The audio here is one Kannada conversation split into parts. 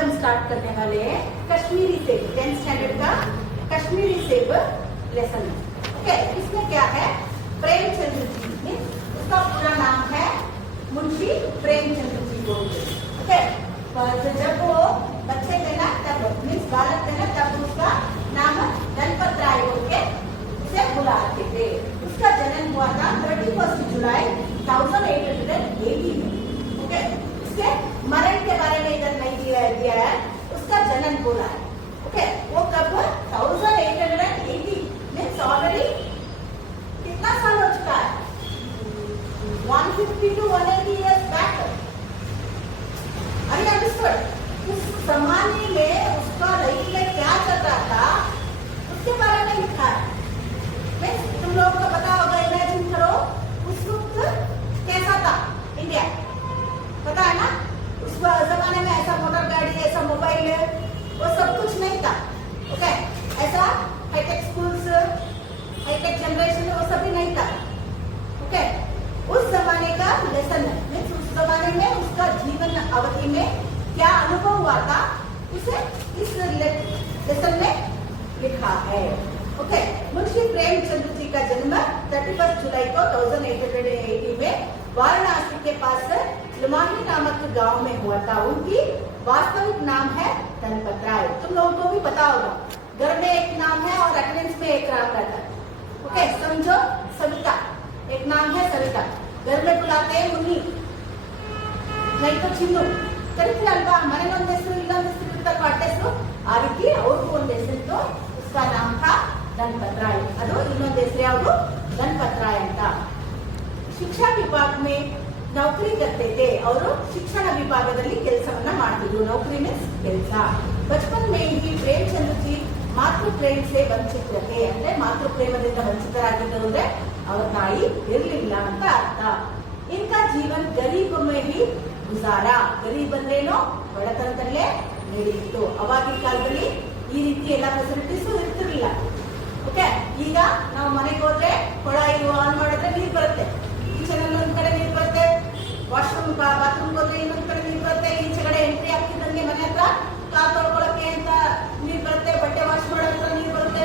हम स्टार्ट करने वाले हैं कश्मीरी सेब, 10th स्टैंडर्ड का कश्मीरी सेब लेसन। ओके, इसमें क्या है, प्रेमचंद्र जी, उसका पूरा नाम है मुंशी प्रेमचंद्र जी बोलते। ओके, तो जब वो बच्चे थे ना तब मीन्स बालक थे ना तब उसका नाम गणपत राय बोल के उसे बुलाते थे। उसका जन्म हुआ था 31 जुलाई 1880 में। ओके, उसके मरण के बारे में इधर नहीं दिया है, उसका जन्म बोला है। ओके, वो कब 1880 मीन्स ऑलरेडी कितना साल हो चुका है, 150 to 180 years back। उस जमाने में उसका लाइफ में क्या चल रहा था उसके बारे में लिखा है। तुम लोगों को पता होगा, इमेजिन करो उस वक्त कैसा था इंडिया, पता है ना। उस जमाने में ऐसा मोटर गाड़ी, ऐसा मोबाइल, वो सब कुछ नहीं था। ओके, ऐसा हाईटेक स्कूल्स, हाईटेक जनरेशन वो सब भी नहीं था। ओके, उस जमाने का लेसन मीन्स उस जमाने में उसका जीवन अवधि में क्या अनुभव हुआ था उसे इस लेसन में लिखा है। ओके, मुंशी प्रेमचंद्र जी का जन्म 31 जुलाई को 1880 में वाराणसी के पास लुमाही नामक गांव में हुआ था। उनकी वास्तविक नाम है गणपत राय। तुम लोगों को भी पता होगा, घर में एक नाम है और अटेंडेंस में एक नाम रहता है। ओके, समझो सविता, एक नाम है सविता, घर में बुलाते हैं मुन्नी, नहीं तो चिन्नु करीब अल्वा मन इल्लेसरू आ रीति तो उसका नाम था गणपत राय। ಅದು ಇನ್ನೊಂದು ಹೆಸರು ಯಾವುದು, गणपत राय ಅಂತ। ಶಿಕ್ಷಾ ವಿಭಾಗ में नौकरी करते थे, ಅವರು ಶಿಕ್ಷಣ ವಿಭಾಗದಲ್ಲಿ ಕೆಲಸವನ್ನ ಮಾಡ್ತಿದ್ರು। नौकरी मीन्स ಕೆಲಸ। बचपन में ही प्रेमचंद्र जी मातृ प्रेम से ವಂಚಿತ थे, ಅಂದ್ರೆ ಮಾತೃ ಪ್ರೇಮದಿಂದ ವಂಚಿತರಾಗಿದ್ದರು, ಅಂದ್ರೆ ಅವರ ತಾಯಿ ಇರಲಿಲ್ಲ ಅಂತ ಅರ್ಥ। इनका जीवन गरीब में ही ಗುಜಾರಾ, ಗರೀಬ್ ಅಂದ್ರೇನು, ಬಡತನದಲ್ಲೇ ನಡೆಯಿತು। ಅವಾಗಿನ ಕಾಲದಲ್ಲಿ ಈ ರೀತಿ ಎಲ್ಲ ಫೆಸಿಲಿಟೀಸ್ ಇರ್ತಿರ್ಲಿಲ್ಲ। ಓಕೆ, ಈಗ ನಾವು ಮನೆಗೆ ಹೋದ್ರೆ ಕೊಳಾಯಿ ಆನ್ ಮಾಡಿದ್ರೆ ನೀರು ಬರುತ್ತೆ, ಕಿಚನ್ ಅಲ್ಲಿ ಒಂದ್ ಕಡೆ ನೀರು ಬರುತ್ತೆ, ವಾಶ್ರೂಮ್ ಬಾತ್ರೂಮ್ ಹೋದ್ರೆ ಇನ್ನೊಂದ್ ಕಡೆ ನೀರು ಬರುತ್ತೆ, ಈಚೆ ಕಡೆ ಎಂಟ್ರಿ ಆಗ್ತಿದ್ದಂಗೆ ಮನೆ ಹತ್ರ ಕಾರ್ ತೊಳ್ಕೊಳಕ್ಕೆ ಅಂತ ನೀರು ಬರುತ್ತೆ, ಬಟ್ಟೆ ವಾಶ್ ಮಾಡೋದ್ರ ನೀರು ಬರುತ್ತೆ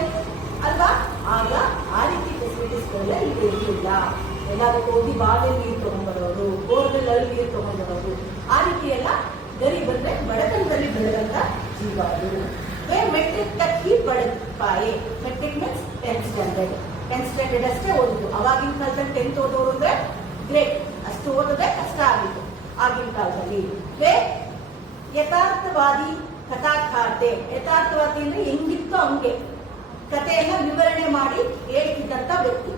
ಅಲ್ವಾ। ಆಗ ಆ ರೀತಿ ಫೆಸಿಲಿಟೀಸ್ ಗಳೆಲ್ಲ ಇರಲಿಲ್ಲ। ಎಲ್ಲದಕ್ಕೂ ಹೋಗಿ ಬಾವಿಯಲ್ಲಿ ನೀರು ತಗೊಂಡ್ಬರೋರು, ಬೋರ್ವೆಲ್ ಅಲ್ಲಿ ನೀರು ತಗೊಂಡ್ಬರೋರು, ಆ ರೀತಿ ಎಲ್ಲ ಗರೀಬ್ ಅಂದ್ರೆ ಬಡತನದಲ್ಲಿ ಬೆಳೆದಂತ ಜೀವ ಅದು। वे ಮೆಟ್ರಿಕ್ ತಕ್ ही पढ़ पाए। ಮೆಟ್ರಿಕ್ मीन्स 10th ಸ್ಟ್ಯಾಂಡರ್ಡ್ ಅಷ್ಟೇ ಓದಿದ್ದು। ಅವಾಗಿನ ಕಾಲದಲ್ಲಿ 10th ಓದೋರು ಅಂದ್ರೆ ಗ್ರೇಟ್, ಅಷ್ಟು ಓದಿದ್ರೆ ಕಷ್ಟ ಆಗಿತ್ತು ಆಗಿನ ಕಾಲದಲ್ಲಿ। वे ಯಥಾರ್ಥವಾದಿ ಕಥಾಕಾರ್ತೆ, ಯಥಾರ್ಥವಾದಿ ಅಂದ್ರೆ ಹೆಂಗಿತ್ತು ಹಂಗೆ ಕಥೆಯನ್ನ ವಿವರಣೆ ಮಾಡಿ ಹೇಳ್ತಿದ್ದಂತ ವ್ಯಕ್ತಿ।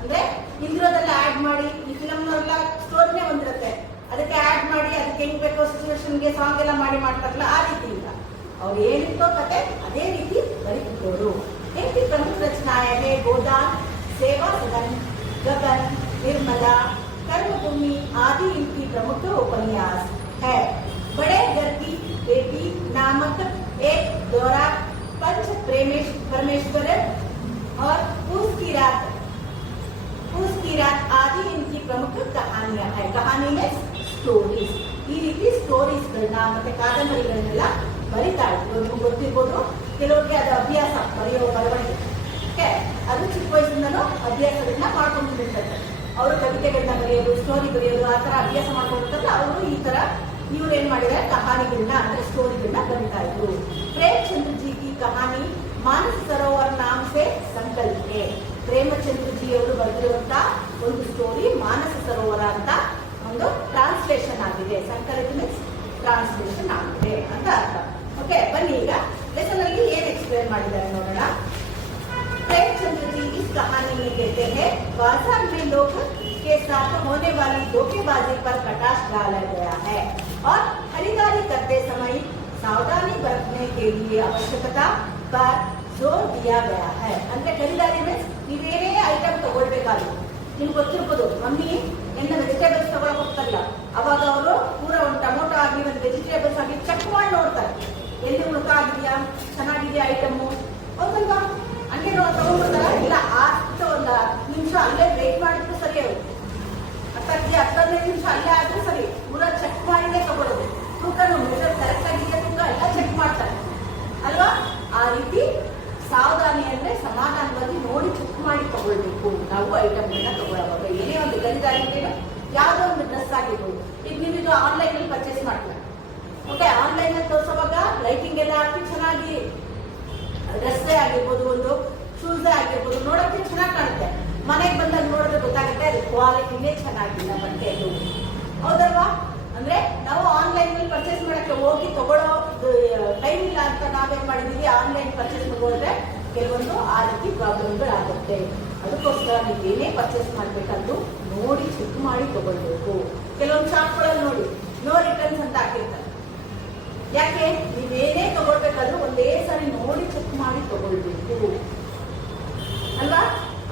ಅಂದ್ರೆ ಇಂದ್ರದೆಲ್ಲ ಆಡ್ ಮಾಡಿ, ಈ ಫಿಲಮ್ ಎಲ್ಲ ಸ್ಟೋರಿನೇ ಒಂದಿರುತ್ತೆ, ಅದಕ್ಕೆ ಆಡ್ ಮಾಡಿ ಅದಕ್ಕೆ ಹೆಂಗ್ ಬೇಕೋ ಸಿಚುವೇಶನ್ಗೆ ಸಾಂಗ್ ಎಲ್ಲ ಮಾಡಿ ಮಾಡ್ತಾರಲ್ಲ, ಆ ರೀತಿ ಇಲ್ಲ। ಅವ್ರು ಏನಿತ್ತೋ ಕತೆ ಅದೇ ರೀತಿ ಬರೀತಿದ್ದವರು। इनकी प्रमुख रचनाएं है गोदान, सेवा सदन, गगन, निर्मला, कर्मभूमि आदि इनकी प्रमुख उपन्यास है। बड़े घर की बेटी नामक एक दौरा, पंच परमेश्वर और पूस की रात आदि इनकी प्रमुख कहानियां है। कहानी में स्टोरीज, ಈ ರೀತಿ ಸ್ಟೋರೀಸ್ಗಳನ್ನ ಮತ್ತೆ ಕಾದಂಬರಿಗಳನ್ನೆಲ್ಲ ಬರಿತಾ ಇದ್ರು। ನಿಮ್ಗೆ ಗೊತ್ತಿರ್ಬೋದು, ಕೆಲವರಿಗೆ ಅದು ಅಭ್ಯಾಸ, ಬರವಣಿಗೆ, ಓಕೆ, ಅದು ಚಿಕ್ಕ ವಯಸ್ಸಿಂದನೂ ಅಭ್ಯಾಸಗಳನ್ನ ಮಾಡ್ಕೊಂಡಿರ್ತಾರೆ। ಅವರು ಕವಿತೆಗಳನ್ನ ಬರೆಯೋದು, ಸ್ಟೋರಿ ಬರೆಯೋದು, ಆ ತರ ಅಭ್ಯಾಸ ಮಾಡ್ಕೊಂಡಿರ್ತಾರಲ್ಲ, ಅವರು ಈ ತರ ಇವ್ರು ಏನ್ ಮಾಡಿದ್ದಾರೆ, ಕಹಾನಿಗಳನ್ನ ಅಂದ್ರೆ ಸ್ಟೋರಿಗಳನ್ನ ಬರಿತಾ ಇದ್ರು। प्रेमचंद्र जी की कहानी मानस सरोवर नाम से संकलित है। ಪ್ರೇಮಚಂದ್ರ ಜಿ ಅವರು ಬರೆದಿರುವಂತ ಒಂದು ಸ್ಟೋರಿ ಮಾನಸ ಸರೋವರ ಅಂತ ಒಂದು ಟ್ರಾನ್ಸ್ಲೇಷನ್ ಆಗಿದೆ। ಸಂಕಲಿತ ಮೀನ್ಸ್ ಟ್ರಾನ್ಸ್ಲೇಷನ್ ಆಗಿದೆ ಅಂತ ಅರ್ಥ। ಓಕೆ, ಬನ್ನಿ ಈಗ ಲೆಸನ್ ಅಲ್ಲಿ ಏನ್ ಎಕ್ಸ್ಪ್ಲೇನ್ ಮಾಡಿದ್ದಾರೆ ನೋಡೋಣ। प्रेमचंद्र जी इस कहानी में कहते हैं, बाजार में लोग के साथ होने वाली धोखेबाजी पर कटाक्ष डाला गया है और खरीदारी करते समय सावधानी बरतने के लिए आवश्यकता पर जोर दिया गया है। ಅಂದ್ರೆ ಖರೀದಾರಿ ಮೀನ್ಸ್ ನೀವೇನೇ ಐಟಮ್ ತಗೊಳ್ಬೇಕಾದ್ರು, ನಿಮ್ಗೆ ಗೊತ್ತಿರ್ಬೋದು, ಮಮ್ಮಿ ಎಲ್ಲ ವೆಜಿಟೇಬಲ್ಸ್ ತಗೊಳಕ್ ಹೋಗ್ತಾರಲ್ಲ, ಅವಾಗ ಅವರು ಪೂರ ಒಂದು ಟೊಮೊಟೊ ಆಗಲಿ ಒಂದು ವೆಜಿಟೇಬಲ್ಸ್ ಆಗಲಿ ಚೆಕ್ ಮಾಡಿ ನೋಡ್ತಾರೆ, ಎಲ್ಲಿ ಉಳ್ಕ ಆಗಿದೆಯಾ, ಚೆನ್ನಾಗಿದೆಯಾ ಐಟಮು, ಹೌದಲ್ವಾ? ಹಂಗೆ ತಗೊಂಡ್ಬಿಡ್ತಾರ ಇಲ್ಲ, ಅಷ್ಟು ಒಂದು 10 ನಿಮಿಷ ಅಲ್ಲೇ ವೇಟ್ ಮಾಡಿದ್ರು ಸರಿ, ಅವರು 10-15 ನಿಮಿಷ ಅಲ್ಲೇ ಆದ್ರೂ ಸರಿ, ಪೂರ ಚೆಕ್ ಮಾಡಿನೇ ತಗೊಳ್ಳೋದು। ತೂಕ ಮೆಜರ್ ಕರೆಕ್ಟ್ ಆಗಿದೆಯಾ, ತೂಕ ಆ ರೀತಿ ಸಾವಧಾನಿ ಅಂದ್ರೆ ಸಮಾಧಾನವಾಗಿ ನೋಡಿ ಚೆಕ್ ಮಾಡಿ ತಗೊಳ್ಬೇಕು ನಾವು ಐಟಮ್ಗಳನ್ನ ತಗೊಳ್ಳುವಾಗ. ಏನೇ ಒಂದು ಖರೀದಾರಿ ಯಾವುದೋ ಒಂದು ಡ್ರೆಸ್ ಆಗಿರ್ಬೋದು, ಈಗ ನೀವೀಗ ಆನ್ಲೈನ್ ಅಲ್ಲಿ ಪರ್ಚೇಸ್ ಮಾಡ್ತೀರಾ, ಓಕೆ, ಆನ್ಲೈನ್ ಅಲ್ಲಿ ತೋರಿಸುವಾಗ ಲೈಟಿಂಗ್ ಎಲ್ಲ ಹಾಕಿ ಚೆನ್ನಾಗಿ ಡ್ರೆಸ್ಸೇ ಆಗಿರ್ಬೋದು, ಒಂದು ಶೂಸೇ ಆಗಿರ್ಬೋದು, ನೋಡೋಕೆ ಚೆನ್ನಾಗಿ ಕಾಣುತ್ತೆ. ಮನೆಗೆ ಬಂದಾಗ ನೋಡಿದ್ರೆ ಗೊತ್ತಾಗುತ್ತೆ ಅದು ಕ್ವಾಲಿಟಿನೇ ಚೆನ್ನಾಗಿಲ್ಲ ಬಟ್ಟೆದು, ಹೌದಲ್ವಾ? ಅಂದ್ರೆ ನಾವು ಆನ್ಲೈನ್ ಅಲ್ಲಿ ಪರ್ಚೇಸ್ ಮಾಡಕ್ಕೆ ಹೋಗಿ ತಗೊಳ್ಳೋ ಟೈಮ್ ಇಲ್ಲ ಅಂತ ನಾವೇನ್ ಮಾಡಿದೀವಿ, ಆನ್ಲೈನ್ ಪರ್ಚೇಸ್ ತಗೊಂಡ್ರೆ ಕೆಲವೊಂದು ಆ ರೀತಿ ಪ್ರಾಬ್ಲಮ್ಗಳಾಗುತ್ತೆ. ಅದಕ್ಕೋಸ್ಕರ ನೀವು ಏನೇ ಪರ್ಚೇಸ್ ಮಾಡ್ಬೇಕಂದ್ರೂ ನೋಡಿ ಚೆಕ್ ಮಾಡಿ ತಗೊಳ್ಬೇಕು. ಕೆಲವೊಂದು ಶಾಪ್ಗಳಲ್ಲಿ ನೋಡಿ ನೋ ರಿಟರ್ನ್ಸ್ ಅಂತ ಹಾಕಿರ್ತಾರೆ. ಯಾಕೆ? ನೀವೇನೇ ತಗೊಳ್ಬೇಕಾದ್ರೂ ಒಂದೇ ಸಾರಿ ನೋಡಿ ಚೆಕ್ ಮಾಡಿ ತಗೊಳ್ಬೇಕು ಅಲ್ವಾ?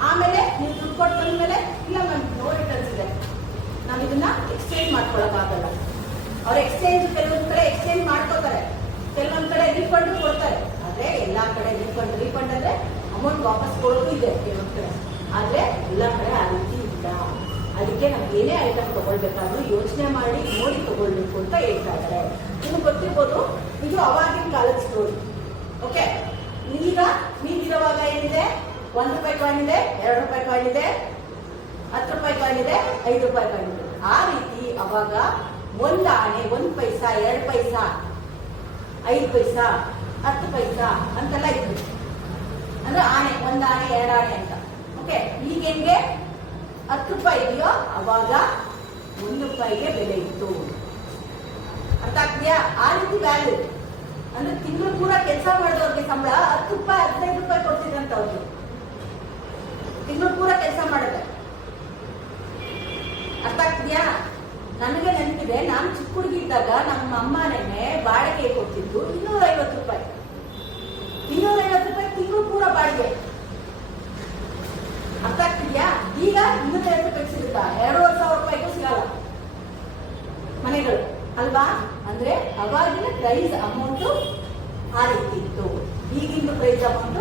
ಆಮೇಲೆ ನೀವು ದುಡ್ಡು ಕೊಟ್ಟು ಬಂದ್ಮೇಲೆ ಇಲ್ಲ ಮ್ಯಾಮ್ ನೋ ರಿಟರ್ನ್ಸ್ ಇದೆ, ನಾವು ಇದನ್ನ ಎಕ್ಸ್ಚೇಂಜ್ ಮಾಡ್ಕೊಳಕ್ಕಾಗಲ್ಲ. ಅವ್ರ ಎಕ್ಸ್ಚೇಂಜ್ ಕೆಲವೊಂದ್ ಕಡೆ ಎಕ್ಸ್ಚೇಂಜ್ ಮಾಡ್ಕೋತಾರೆ, ಕೆಲವೊಂದ್ ಕಡೆ ರೀಫಂಡ್ ಕೊಡ್ತಾರೆ. ಆದ್ರೆ ಎಲ್ಲಾ ಕಡೆ ರೀಫಂಡ್ ಅಂದ್ರೆ ಅಮೌಂಟ್ ವಾಪಸ್ ಕೊಡೋದು ಇದೆ ಕೆಲವೊಂದ್ ಕಡೆ, ಆದ್ರೆ ಎಲ್ಲಾ ಕಡೆ ಆ ರೀತಿ ಇಲ್ಲ. ಅದಕ್ಕೆ ನಮ್ಗೆ ಏನೇ ಐಟಮ್ ತಗೊಳ್ಬೇಕಾದ್ರೂ ಯೋಚನೆ ಮಾಡಿ ನೋಡಿ ತಗೊಳ್ಬೇಕು ಅಂತ ಹೇಳ್ತಾ ಇದ್ದಾರೆ. ನಿಮ್ಗೆ ಗೊತ್ತಿರ್ಬೋದು, ಇದು ಅವಾಗಿನ ಕಾಲದ ಸ್ಟೋರಿ. ಓಕೆ, ಈಗ ನೀವಿರುವಾಗ ಏನಿದೆ, 1 ರೂಪಾಯಿ ಕಾಯಿನ್ ಇದೆ, 2 ರೂಪಾಯಿ ಕಾಯಿನ್ ಇದೆ, 10 ರೂಪಾಯಿ ಕಾಯಿನ್ ಇದೆ, 5 ರೂಪಾಯಿ ಕಾಯಿನ್ ಇದೆ. ಆ ರೀತಿ ಅವಾಗ 1 ಆಣೆ, 1 ಪೈಸಾ, 2 ಪೈಸಾ, 5 ಪೈಸಾ, 10 ಪೈಸಾ ಅಂತೆಲ್ಲ ಇತ್ತು. ಅಂದ್ರೆ ಆಣೆ, 1 ಆಣೆ, 2 ಆಣೆ ಅಂತ. ಓಕೆ, ಈಗ ಹೆಂಗೆ 10 ರೂಪಾಯಿ ಇದೆಯೋ ಅವಾಗ 1 ರೂಪಾಯಿಗೆ ಬೆಲೆ ಇತ್ತು. ಅರ್ಥ ಆಗ್ತೀಯಾ? ಆ ರೀತಿ ವ್ಯಾಲ್ಯೂ ಅಂದ್ರೆ ತಿಂಗಳು ಕೂಡ ಕೆಲಸ ಮಾಡಿದವ್ರಿಗೆ ಸಂಬಳ 10 ರೂಪಾಯಿ 15 ರೂಪಾಯಿ ಕೊಡ್ತಿದ್ರಂತ. ಅವ್ರಿಗೆ ತಿಂಗಳು ಕೂಡ ಕೆಲಸ ಮಾಡಿದ್ರೆ. ಅರ್ಥ ಆಗ್ತಿದ್ಯಾ? ನನಗೆ ನೆನಪಿದೆ, ನಾನು ಚಿಕ್ಕ ಹುಡುಗಿ ಇದ್ದಾಗ ನಮ್ಮ ಅಮ್ಮನೇ ಬಾಡಿಗೆ ಕೊಡ್ತಿದ್ದು 250 ರೂಪಾಯಿ. 250 ರೂಪಾಯಿ ತಿಂಗಳು ಕೂಡ ಬಾಡಿಗೆ. ಅರ್ಥ ಆಗ್ತಿದ್ಯಾ? ಈಗ 250 ರೂಪಾಯಿ ಸಿಗುತ್ತಾ? 2,500 ರೂಪಾಯಿಗೂ ಸಿಗಲ್ಲ ಮನೆಗಳು ಅಲ್ವಾ? ಅಂದ್ರೆ ಅವಾಗಿನ ಪ್ರೈಸ್ ಅಮೌಂಟ್ ಆ ರೀತಿ ಇತ್ತು, ಈಗಿನ ಪ್ರೈಸ್ ಅಮೌಂಟ್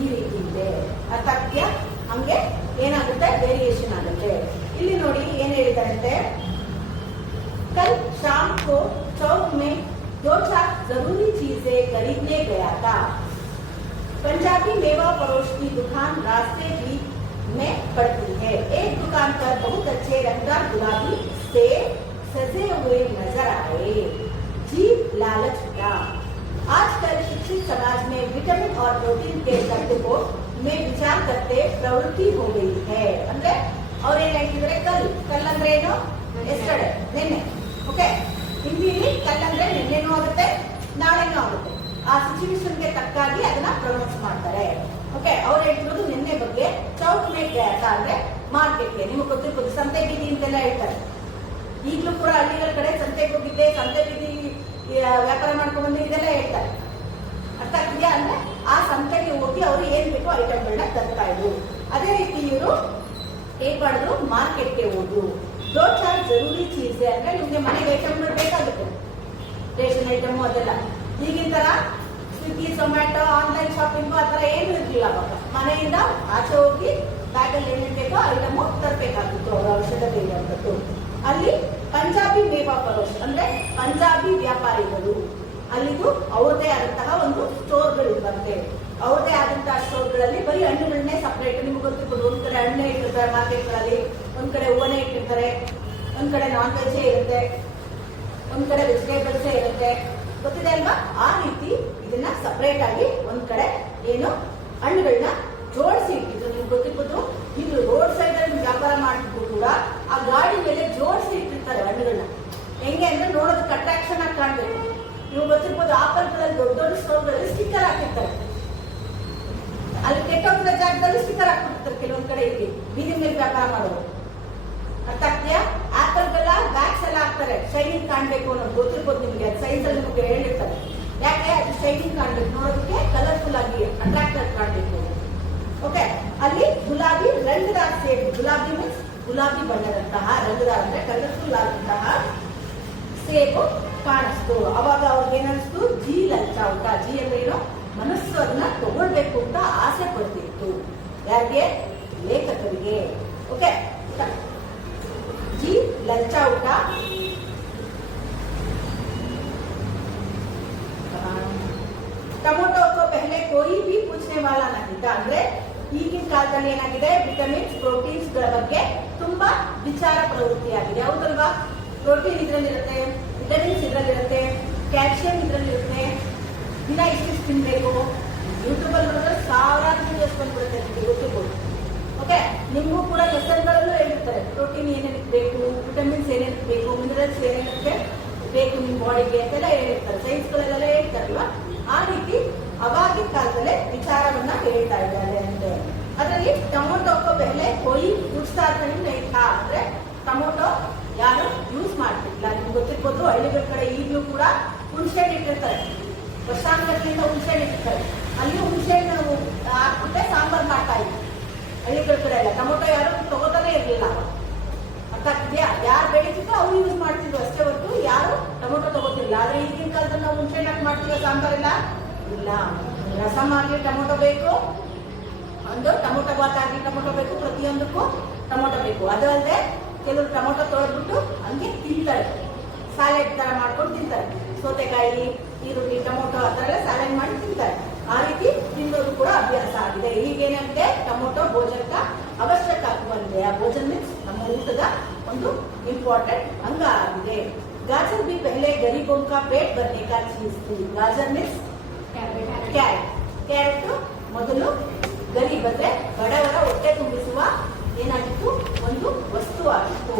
ಈ ರೀತಿ ಇದೆ. ಅರ್ಥ ಆಗ್ತಿದ್ಯಾ? ಹಂಗೆ ಏನಾಗುತ್ತೆ, ವೇರಿಯೇಷನ್ ಆಗುತ್ತೆ. ಇಲ್ಲಿ ನೋಡಿ ಏನ್ ಹೇಳಿದಾರಂತೆ, कल शाम को चौक में 2-4 जरूरी चीजें खरीदने गया था. पंजाबी मेवा फरोश की दुकान रास्ते भी में पड़ती है. एक दुकान पर बहुत अच्छे रंगदार गुलाबी से सजे हुए नजर आए. जीभ लालच हुआ. आजकल शिक्षित समाज में विटामिन और प्रोटीन के शब्द को में विचार करते प्रवृत्ति हो गई है. ಅಂದ್ರೆ ಅವ್ರು ಏನ್ ಹೇಳ್ತಿದ್ರೆ, ಕಲ್ ಅಂದ್ರೆ ಏನು, ಎಸ್ಟರ್ಡೇ, ನಿನ್ನೆ. ಓಕೆ, ಹಿಂದಿಲಿ ಕಲ್ ಅಂದ್ರೆ ನಿನ್ನೆನೂ ಆಗುತ್ತೆ, ನಾಳೆನೂ ಆಗುತ್ತೆ. ಆ ಸಿಚುವೇಶನ್ಗೆ ತಕ್ಕಾಗಿ ಅದನ್ನ ಪ್ರೊನೌನ್ಸ್ ಮಾಡ್ತಾರೆ. ಓಕೆ, ಅವ್ರು ಹೇಳ್ತಿರೋದು ನಿನ್ನೆ ಬಗ್ಗೆ. ಚೌಕ್ ಮೇಕ್ ಗಯಾತ ಅಂದ್ರೆ ಮಾರ್ಕೆಟ್ಗೆ. ನಿಮಗೆ ಗೊತ್ತಿರ್ಬೋದು, ಸಂತೆ ಬೀದಿ ಅಂತೆಲ್ಲ ಹೇಳ್ತಾರೆ. ಈಗಲೂ ಕೂಡ ಹಳ್ಳಿಗಳ ಕಡೆ ಸಂತೆಗೆ ಹೋಗಿದ್ದೆ, ಸಂತೆ ಬೀದಿ ವ್ಯಾಪಾರ ಮಾಡ್ಕೊಂಡ್ ಬಂದು ಇದೆಲ್ಲ ಹೇಳ್ತಾರೆ. ಅರ್ಥ ಆಗ್ತಿದ್ಯಾ? ಅಂದ್ರೆ ಆ ಸಂತೆಗೆ ಹೋಗಿ ಅವರು ಏನ್ ಬೇಕೋ ಐಟಮ್ಗಳನ್ನ ತರ್ತಾ ಇದ್ರು. ಅದೇ ರೀತಿ ಇವರು ಏನ್ ಮಾಡಿದ್ರು, ಮಾರ್ಕೆಟ್ಗೆ ಹೋದ್ರು. 2-4 ಜರೂರಿ ಚೀಸ್ ಅಂದ್ರೆ ನಿಮ್ಗೆ ಮನೆಗೆ ಐಟಮ್ಗಳು ಬೇಕಾಗುತ್ತೆ, ರೇಷನ್ ಐಟಮ್ ಅದೆಲ್ಲ. ಈಗಿನ ತರ ಸ್ವಿಗ್ಗಿ, ಝೊಮ್ಯಾಟೊ, ಆನ್ಲೈನ್ ಶಾಪಿಂಗ್ ಆ ತರ ಏನು ಇರ್ಲಿಲ್ಲ. ಅವಾಗ ಮನೆಯಿಂದ ಆಚೆ ಹೋಗಿ ಬ್ಯಾಗಲ್ಲಿ ಏನೇನು ಬೇಕೋ ಐಟಮ್ ತರಬೇಕಾಗಿತ್ತು, ಅವರ ಅವಶ್ಯಕತೆ ಇರುವಂತದ್ದು. ಅಲ್ಲಿ ಪಂಜಾಬಿ ಮೇವಾ ಫರೋಶ್ ಅಂದ್ರೆ ಪಂಜಾಬಿ ವ್ಯಾಪಾರಿಗಳು, ಅಲ್ಲಿದು ಅವ್ರದೇ ಆದಂತಹ ಒಂದು ಸ್ಟೋರ್ಗಳು ಇರುವಂತೆ. ಅವ್ರದೇ ಆದಂತಹ ಸ್ಟೋರ್ಗಳಲ್ಲಿ ಬರೀ ಹಣ್ಣುಗಳನ್ನೇ ಸಪರೇಟ್. ನಿಮ್ಗೆ ಗೊತ್ತಿರ್ಬೋದು, ಒಂದ್ ಕಡೆ ಹಣ್ಣೆ ಇಟ್ಟಿರ್ತಾರೆ ಮಾರ್ಕೆಟ್ಗಳಲ್ಲಿ, ಒಂದ್ ಕಡೆ ಹೂವನ್ನೇ ಇಟ್ಟಿರ್ತಾರೆ, ಒಂದ್ ಕಡೆ ನಾನ್ ವೆಜ್ಜೇ ಇರುತ್ತೆ, ಒಂದ್ ಕಡೆ ವೆಜಿಟೇಬಲ್ಸೇ ಇರುತ್ತೆ. ಗೊತ್ತಿದೆ ಅಲ್ವಾ? ಆ ರೀತಿ ಇದನ್ನ ಸಪರೇಟ್ ಆಗಿ ಒಂದ್ ಕಡೆ ಏನು ಹಣ್ಣುಗಳನ್ನ ಜೋಡಿಸಿ ಇಟ್ಟಿದ್ರು. ನಿಮ್ಗೆ ಗೊತ್ತಿರ್ಬೋದು, ಇದು ರೋಡ್ ಸೈಡ್ ಅಲ್ಲಿ ವ್ಯಾಪಾರ ಮಾಡ್ತಿದ್ರು ಕೂಡ ಆ ಗಾಡಿ ಮೇಲೆ ಜೋಡಿಸಿ ಇಟ್ಟಿರ್ತಾರೆ ಹಣ್ಣುಗಳನ್ನ. ಹೆಂಗೆ ಅಂದ್ರೆ ನೋಡೋದಕ್ಕೆ ಅಟ್ರಾಕ್ಷನ್ ಆಗಿ ಕಾಣ್ಬೇಕು. ನೀವು ಗೊತ್ತಿರ್ಬೋದು, ಆಪಲ್ಗಳಲ್ಲಿ ದೊಡ್ಡ ದೊಡ್ಡ ಸ್ಟೋರ್ಗಳಲ್ಲಿ ಸ್ಟಿಕ್ಕರ್ ಹಾಕಿರ್ತಾರೆ. ಅಲ್ಲಿ ಕೆಟ್ಟೋಗಿರೋ ಜಾಗದಲ್ಲಿ ಸ್ಟಿಕ್ಕರ್ ಹಾಕ್ಬಿಡ್ತಾರೆ ಕೆಲವೊಂದ್ ಕಡೆ. ಇಲ್ಲಿ ಬೀದಿ ಮೇಲೆ ವ್ಯಾಪಾರ ಮಾಡೋರು. ಅರ್ಥ ಆಗ್ತೀಯಾ? ಆಪಲ್ಗೆಲ್ಲ ಬ್ಯಾಗ್ಸ್ ಎಲ್ಲ ಹಾಕ್ತಾರೆ, ಶೈನಿಂಗ್ ಕಾಣ್ಬೇಕು ಅನ್ನೋದು ಗೊತ್ತಿರ್ಬೋದು ನಿಮ್ಗೆ. ಅದು ಸೈನ್ಸ್ ಅಲ್ಲಿ ನಿಮಗೆ ಹೇಳಿರ್ತಾರೆ. ಯಾಕೆ? ಅದು ಶೈನಿಂಗ್ ಕಾಣ್ಬೇಕು, ನೋಡೋದಕ್ಕೆ ಕಲರ್ಫುಲ್ ಆಗಿ ಅಟ್ರಾಕ್ಟಿವ್ ಕಾಣ್ಬೇಕು. ಓಕೆ, ಅಲ್ಲಿ ಗುಲಾಬಿ ರಂಗದಾರ್ ಸೇಬು. ಗುಲಾಬಿ ಮೀನ್ಸ್ ಗುಲಾಬಿ ಬಣ್ಣದಂತಹ, ರಂಗದಾರ್ ಅಂದ್ರೆ ಕಲರ್ಫುಲ್ ಆದಂತಹ ಸೇಬು ಕಾಣಿಸ್ತು. ಅವಾಗ ಅವ್ರಿಗೆ ಏನಿಸ್ತು, ಜೀ ಲಂಚ ಊಟ. ಜೀ ಅಂದ್ರೆ ಏನು, ಮನಸ್ಸು ಅದನ್ನ ತಗೊಳ್ಬೇಕು ಅಂತ ಆಸೆ ಪಡ್ತಿತ್ತು. ಯಾರಿಗೆ? ಲೇಖಕರಿಗೆ. ಓಕೆ, जी ललचा उठा. टमाटो को पहले ವಾಲನಾಗಿದ್ದ. ಅಂದ್ರೆ ಈಗಿನ ಕಾಲದಲ್ಲಿ ಏನಾಗಿದೆ, ವಿಟಮಿನ್ಸ್ ಪ್ರೋಟೀನ್ಸ್ ಗಳ ಬಗ್ಗೆ ತುಂಬಾ ವಿಚಾರ ಪ್ರವೃತ್ತಿಯಾಗಿದೆ. ಹೌದಲ್ವಾ? ಪ್ರೋಟೀನ್ ಇದ್ರಲ್ಲಿರುತ್ತೆ, ವಿಟಮಿನ್ಸ್ ಇದ್ರಲ್ಲಿರುತ್ತೆ, ಕ್ಯಾಲ್ಸಿಯಂ ಇದ್ರಲ್ಲಿರುತ್ತೆ. ದಿನ ಇಷ್ಟಿಷ್ಟು ತಿನ್ಬೇಕು. ಯೂಟ್ಯೂಬ್ ಅಲ್ಲಿ ನೋಡಿದ್ರೆ ಸಾವಿರಾರು ವಿಡಿಯೋಸ್ ಬಂದ್ಬಿಡುತ್ತೆ, ನಿಮಗೆ ಗೊತ್ತಿರ್ಬೋದು. ಓಕೆ, ನಿಮಗೂ ಕೂಡ ಲೆಸನ್ಗಳಲ್ಲೂ ಹೇಳಿರ್ತಾರೆ ಪ್ರೋಟೀನ್ ಏನೇನಕ್ಕೆ ಬೇಕು, ವಿಟಮಿನ್ಸ್ ಏನೇನಕ್ಕೆ ಬೇಕು, ಮಿನರಲ್ಸ್ ಏನೇನಕ್ಕೆ ಬೇಕು ನಿಮ್ಮ ಬಾಡಿಗೆ ಅಂತೆಲ್ಲ ಹೇಳಿರ್ತಾರೆ. ಸೈನ್ಸ್ಗಳೆಲ್ಲ ಹೇಳ್ತಾರಲ್ವಾ, ಆ ರೀತಿ ಅವಾಗಿನ ಕಾಲದಲ್ಲೇ ವಿಚಾರವನ್ನ ಹೇಳ್ತಾ ಇದ್ದಾರೆ. ಅಂದ್ರೆ ಅದರಲ್ಲಿ ಟೊಮೊಟೊ ಬೆಲೆ ಕೊಯ್ ದುಡ್ಸ್ತಾರ್ಥ ಅಂದ್ರೆ ಟೊಮೊಟೊ ಯಾರು ಯೂಸ್ ಮಾಡ್ತಿರ್ಲಿಲ್ಲ. ನಿಮ್ಗೆ ಗೊತ್ತಿರ್ಬೋದು, ಹಳ್ಳಿಗಳ ಕಡೆ ಈಗಲೂ ಕೂಡ ಹುಣಸೆ ಇಟ್ಟಿರ್ತಾರೆ, ವರ್ಷಾನುಗಟ್ಟಲಿಂದ ಹುಣಸೆ ಇಟ್ಟಿರ್ತಾರೆ. ಅಲ್ಲಿ ಹುಣಸೆ ಹಾಕ್ಬಿಟ್ಟೆ ಸಾಂಬಾರ್ ಮಾಡ್ತಾ ಇದ್ರು ಹಳ್ಳಿಗಳ ಕಡೆ ಎಲ್ಲ. ಟೊಮೊಟೊ ಯಾರು ತಗೋತಾನೆ ಇರ್ಲಿಲ್ಲ. ಅರ್ಥ ಆಗ್ತಿದ್ಯಾ? ಯಾರು ಬೆಳೀತಿದ್ರು ಅವ್ರು ಯೂಸ್ ಮಾಡ್ತಿದ್ರು ಅಷ್ಟೇ ಹೊರತು ಯಾರು ಟೊಮೊಟೊ ತಗೋತಿರ್ಲಿಲ್ಲ. ಆದ್ರೆ ಈಗಿನ ಕಾಲದಲ್ಲಿ ನಾವು ಹುಣಸೆ ಹಾಕಿ ಮಾಡ್ತೀವಿ ಸಾಂಬಾರೆಲ್ಲ ಇಲ್ಲ. ರಸಮ್ ಆಗ್ಲಿ ಟೊಮೊಟೊ ಬೇಕು, ಒಂದು ಟೊಮೊಟೊ ಬಾತ್ ಆಗ್ಲಿ ಟೊಮೊಟೊ ಬೇಕು, ಪ್ರತಿಯೊಂದಕ್ಕೂ ಟೊಮೊಟೊ ಬೇಕು. ಅದು ಅಲ್ಲದೆ ಕೆಲವರು ಟೊಮೊಟೊ ತೊಳೆದ್ಬಿಟ್ಟು ಹಂಗೆ ತಿಂತಾರೆ, ಸಾಲೆಡ್ ತರ ಮಾಡ್ಕೊಂಡು ತಿಂತಾರೆ. ಸೌತೆಕಾಯಿ, ಈರುಳ್ಳಿ, ಟೊಮೊಟೊ ಆ ಥರ ಎಲ್ಲ ಸಾಲೆಡ್ ಮಾಡಿ ತಿಂತಾರೆ. ಆ ರೀತಿ ತಿನ್ನೋದು ಕೂಡ ಅಭ್ಯಾಸ ಆಗಿದೆ. ಈಗೇನಂತೆ ಟೊಮೊಟೊ ಭೋಜನಕ ಅವಶ್ಯಕ ಬಂದಿದೆ. ಆ ಭೋಜನ ಮೀನ್ಸ್ ನಮ್ಮ ಊಟದ ಒಂದು ಇಂಪಾರ್ಟೆಂಟ್ ಅಂಗ ಆಗಿದೆ. गाजर भी पहले गरीबों का पेट भरने का चीज थी. गाजर मीन्स ಕ್ಯಾರೆಟ್. ಕ್ಯಾರೆಟ್ ಮೊದಲು ಗರೀಬ್ ಅಂದ್ರೆ ಬಡವರ ಹೊಟ್ಟೆ ತುಂಬಿಸುವ ಏನಾಗಿತ್ತು, ಒಂದು ವಸ್ತು ಆಗಿತ್ತು.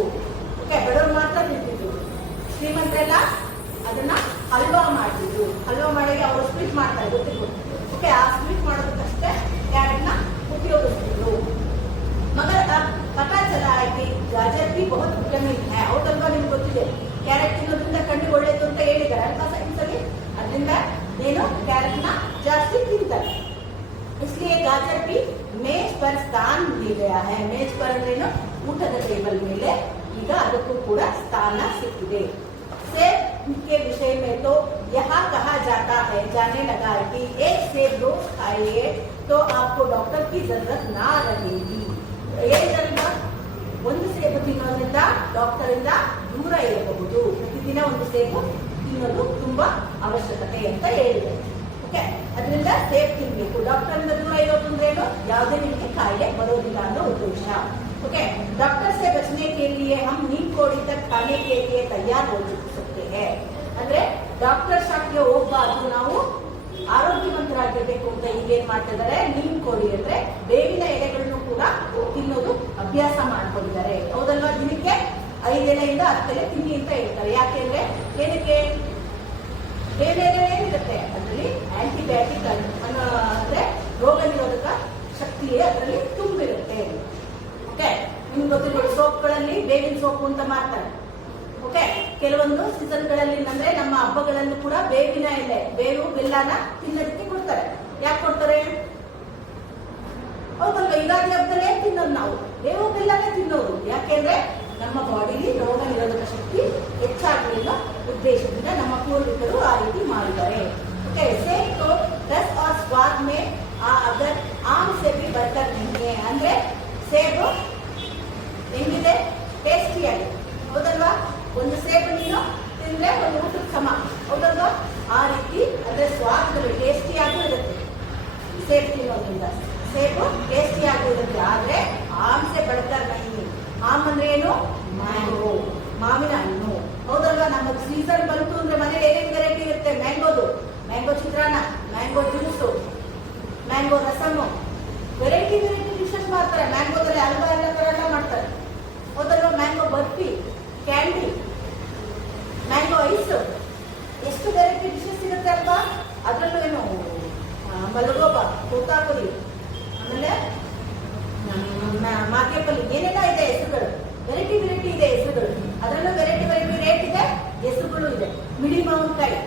ಓಕೆ, ಬಡವರು ಮಾತ್ರ ತಿಂತಿದ್ರು, ಶ್ರೀಮಂತರೆಲ್ಲ ಅದನ್ನ ಹಲ್ವಾ ಮಾಡ್ತಿದ್ರು. ಹಲ್ವಾ ಮಾಡಿ ಅವರು ಸ್ವೀಟ್ ಮಾಡ್ತಾರೆ, ಗೊತ್ತಿರ್ಬೋದು. ಓಕೆ, ಆ ಸ್ವೀಟ್ ಮಾಡೋದಕ್ಕಷ್ಟೇ ಕ್ಯಾರೆಟ್ ನ ಉಪಯೋಗಿಸ್ತಿದ್ರು. ಮಗರ್ ಪತಾ ಚಲಾ ಐತಿ ಗಾಜರ್ ಬಿ ಬಹುತ್ ವಿಟಮಿನ್ ಹೈ. ಹೌದಲ್ವಾ? ನಿಮ್ಗೆ ಗೊತ್ತಿದೆ, ಕ್ಯಾರೆಟ್ ತಿನ್ನೋದ್ರಿಂದ ಕಣ್ಣಿಗೆ ಒಳ್ಳೇದು ಅಂತ ಹೇಳಿದ್ದಾರೆ ಅಲ್ವಾ ಸೈನ್ಸ್ ಅಲ್ಲಿ. ಅದರಿಂದ ಏನು ಕ್ಯಾರೆಟ್ ನ ಜಾಸ್ತಿ ತಿಂತಾರೆ. इसलिए गाजर भी मेज पर स्थान मिल गया है. मेज पर अंद्रेನು ಊಟದ ಟೇಬಲ್ ಮೇಲೆ ಈಗ ಅದಕ್ಕೂ ಕೂಡ ಸ್ಥಾನ ಸಿಕ್ಕಿದೆ. सेब के विषय में तो यहाँ कहा जाता है, जाने लगा कि एक सेब रोज खाइए तो आपको डॉक्टर की जरूरत ना रहेगी. ಏನಿದಲ್ವಾ, ಒಂದು ಸೇಬು ತಿನ್ನೋದ್ರಿಂದ ಡಾಕ್ಟರ್ ಇಂದ ದೂರ ಇರಬಹುದು. ಪ್ರತಿದಿನ ಒಂದು ಸೇಬು ತಿನ್ನೋದು ತುಂಬಾ ಅವಶ್ಯಕತೆ ಅಂತ ಹೇಳಿದೆ. ಓಕೆ, ಅದರಿಂದ ಸೇಬ್ ತಿನ್ಬೇಕು. ಡಾಕ್ಟರ್ ಇಂದ ದೂರ ಇರೋದ್ರೇನು, ಯಾವುದೇ ನಿಮಗೆ ಕಾಯಿಲೆ ಬರೋದಿಲ್ಲ ಅನ್ನೋ ಉದ್ದೇಶ. ओके, डॉक्टर से बचने के लिए हम नीम कोड़ी तक खाने के लिए तैयार हो सकते हैं. ಅಂದ್ರೆ ಡಾಕ್ಟರ್ ಶಾಪ್ಗೆ ಹೋಗಬಾರ್ದು, ನಾವು ಆರೋಗ್ಯವಂತರಾಗಿರ್ಬೇಕು ಅಂತ ಈಗೇನ್ ಮಾಡ್ತಾ ಇದ್ದಾರೆ, ನೀಮ್ ಕೋಡಿ ಅಂದ್ರೆ ಬೇವಿನ ಎಲೆಗಳನ್ನು ಕೂಡ ತಿನ್ನೋದು ಅಭ್ಯಾಸ ಮಾಡ್ಕೊಂಡಿದ್ದಾರೆ. ಹೌದಲ್ವಾ? ದಿನಕ್ಕೆ 5 ಎಲೆಯಿಂದ 10 ಎಲೆ ತಿನ್ನಿ ಅಂತ ಹೇಳ್ತಾರೆ. ಯಾಕೆಂದ್ರೆ ಏನಕ್ಕೆ, ಬೇವಿನ ಎಲೆ ಏನಿರುತ್ತೆ ಅದರಲ್ಲಿ ಆಂಟಿಬಯೋಟಿಕ್ ಅಂದ್ರೆ ರೋಗ ನಿರೋಧಕ ಶಕ್ತಿ ಅದರಲ್ಲಿ ತುಂಬಿರುತ್ತೆ. ಓಕೆ, ನಿಮ್ಗೆ ಗೊತ್ತಿರ್ಬೋದು, ಸೋಪ್ಗಳಲ್ಲಿ ಬೇವಿನ ಸೋಪು ಅಂತ ಮಾಡ್ತಾರೆ. ಓಕೆ, ಕೆಲವೊಂದು ಸೀಸನ್ಗಳಲ್ಲಿ ಅಂದ್ರೆ ನಮ್ಮ ಹಬ್ಬಗಳಲ್ಲೂ ಕೂಡ ಬೇವಿನ ಎಲೆ, ಬೇವು ಬೆಲ್ಲನ ತಿನ್ನೋದಕ್ಕೆ ಕೊಡ್ತಾರೆ. ಯಾಕೆ ಕೊಡ್ತಾರೆ? ಹೌದಲ್ವ? ಯುಗಾದಿ ಹಬ್ಬದಲ್ಲೇ ತಿನ್ನೋದು ನಾವು, ಬೇವು ಬೆಲ್ಲನೇ ತಿನ್ನೋದು. ಯಾಕೆಂದ್ರೆ ನಮ್ಮ ಬಾಡಿಲಿ ರೋಗ ನಿರೋಧಕ ಶಕ್ತಿ ಹೆಚ್ಚಾಗಲಿ ಅನ್ನೋ ಉದ್ದೇಶದಿಂದ ನಮ್ಮ ಪೂರ್ವಿಕರು ಆ ರೀತಿ ಮಾಡಿದ್ದಾರೆ. ಓಕೆ, ಸೇಬ್ तो रस और स्वाद में अगर आम से भी बढ़कर नहीं है. ಅಂದ್ರೆ ಸೇಬು ಹೆಂಗಿದೆ, ಟೇಸ್ಟಿಯಾಗಿ. ಹೌದಲ್ವಾ? ಒಂದು ಸೇಬು ನೀನು ತಿಂದ್ರೆ ಒಂದು ಊಟದ ಸಮ. ಹೌದಲ್ವಾ? ಆ ರೀತಿ ಅಂದ್ರೆ ಸ್ವಾದದಲ್ಲಿ ಟೇಸ್ಟಿಯಾಗೂ ಇರುತ್ತೆ ಸೇಬು ತಿನ್ನೋದ್ರಿಂದ. ಸೇಬು ಟೇಸ್ಟಿಯಾಗೂ ಇರುತ್ತೆ. ಆದ್ರೆ ಆಮ್ಸೆ ಬಡ್ಕರ್ ನಹಿ. ಆಮ್ ಅಂದ್ರೆ ಏನು? ಮ್ಯಾಂಗೋ, ಮಾವಿನ ಹಣ್ಣು. ಹೌದಲ್ವಾ? ನಮಗೆ ಸೀಸನ್ ಬಂತು ಅಂದ್ರೆ ಮನೇಲಿ ಏನೇನು ವೆರೈಟಿ ಇರುತ್ತೆ. ಮ್ಯಾಂಗೋದು, mango chitranna, mango juice, mango rasam, variety dishes ಮಾಡ್ತಾರೆ. ಮ್ಯಾಂಗೋದಲ್ಲಿ ಹಲ್ವಾ ಎಲ್ಲ ತರ ಎಲ್ಲ ಮಾಡ್ತಾರೆ. ಹೌದಲ್ವಾ? Mango barfi, candy, mango ice, ಎಷ್ಟು ವೆರೈಟಿ ಡಿಶಸ್ ಇರುತ್ತೆ ಅಲ್ವಾ? ಅದರಲ್ಲೂ ಏನು ಮಲಗೋಬಾ, ತೋತಾಪುರಿ, ಆಮೇಲೆ ಮಾಗೇಪಲ್ಲಿ, ಏನೆಲ್ಲ ಇದೆ ಹೆಸರುಗಳು. ವೆರೈಟಿ ಇದೆ ಹೆಸರುಗಳು. ಅದರಲ್ಲೂ ವೆರೈಟಿ ರೇಟ್ ಇದೆ, ಹೆಸರುಗಳು ಇದೆ. ಮಿಡಿ ಮಾವಿನಕಾಯಿ.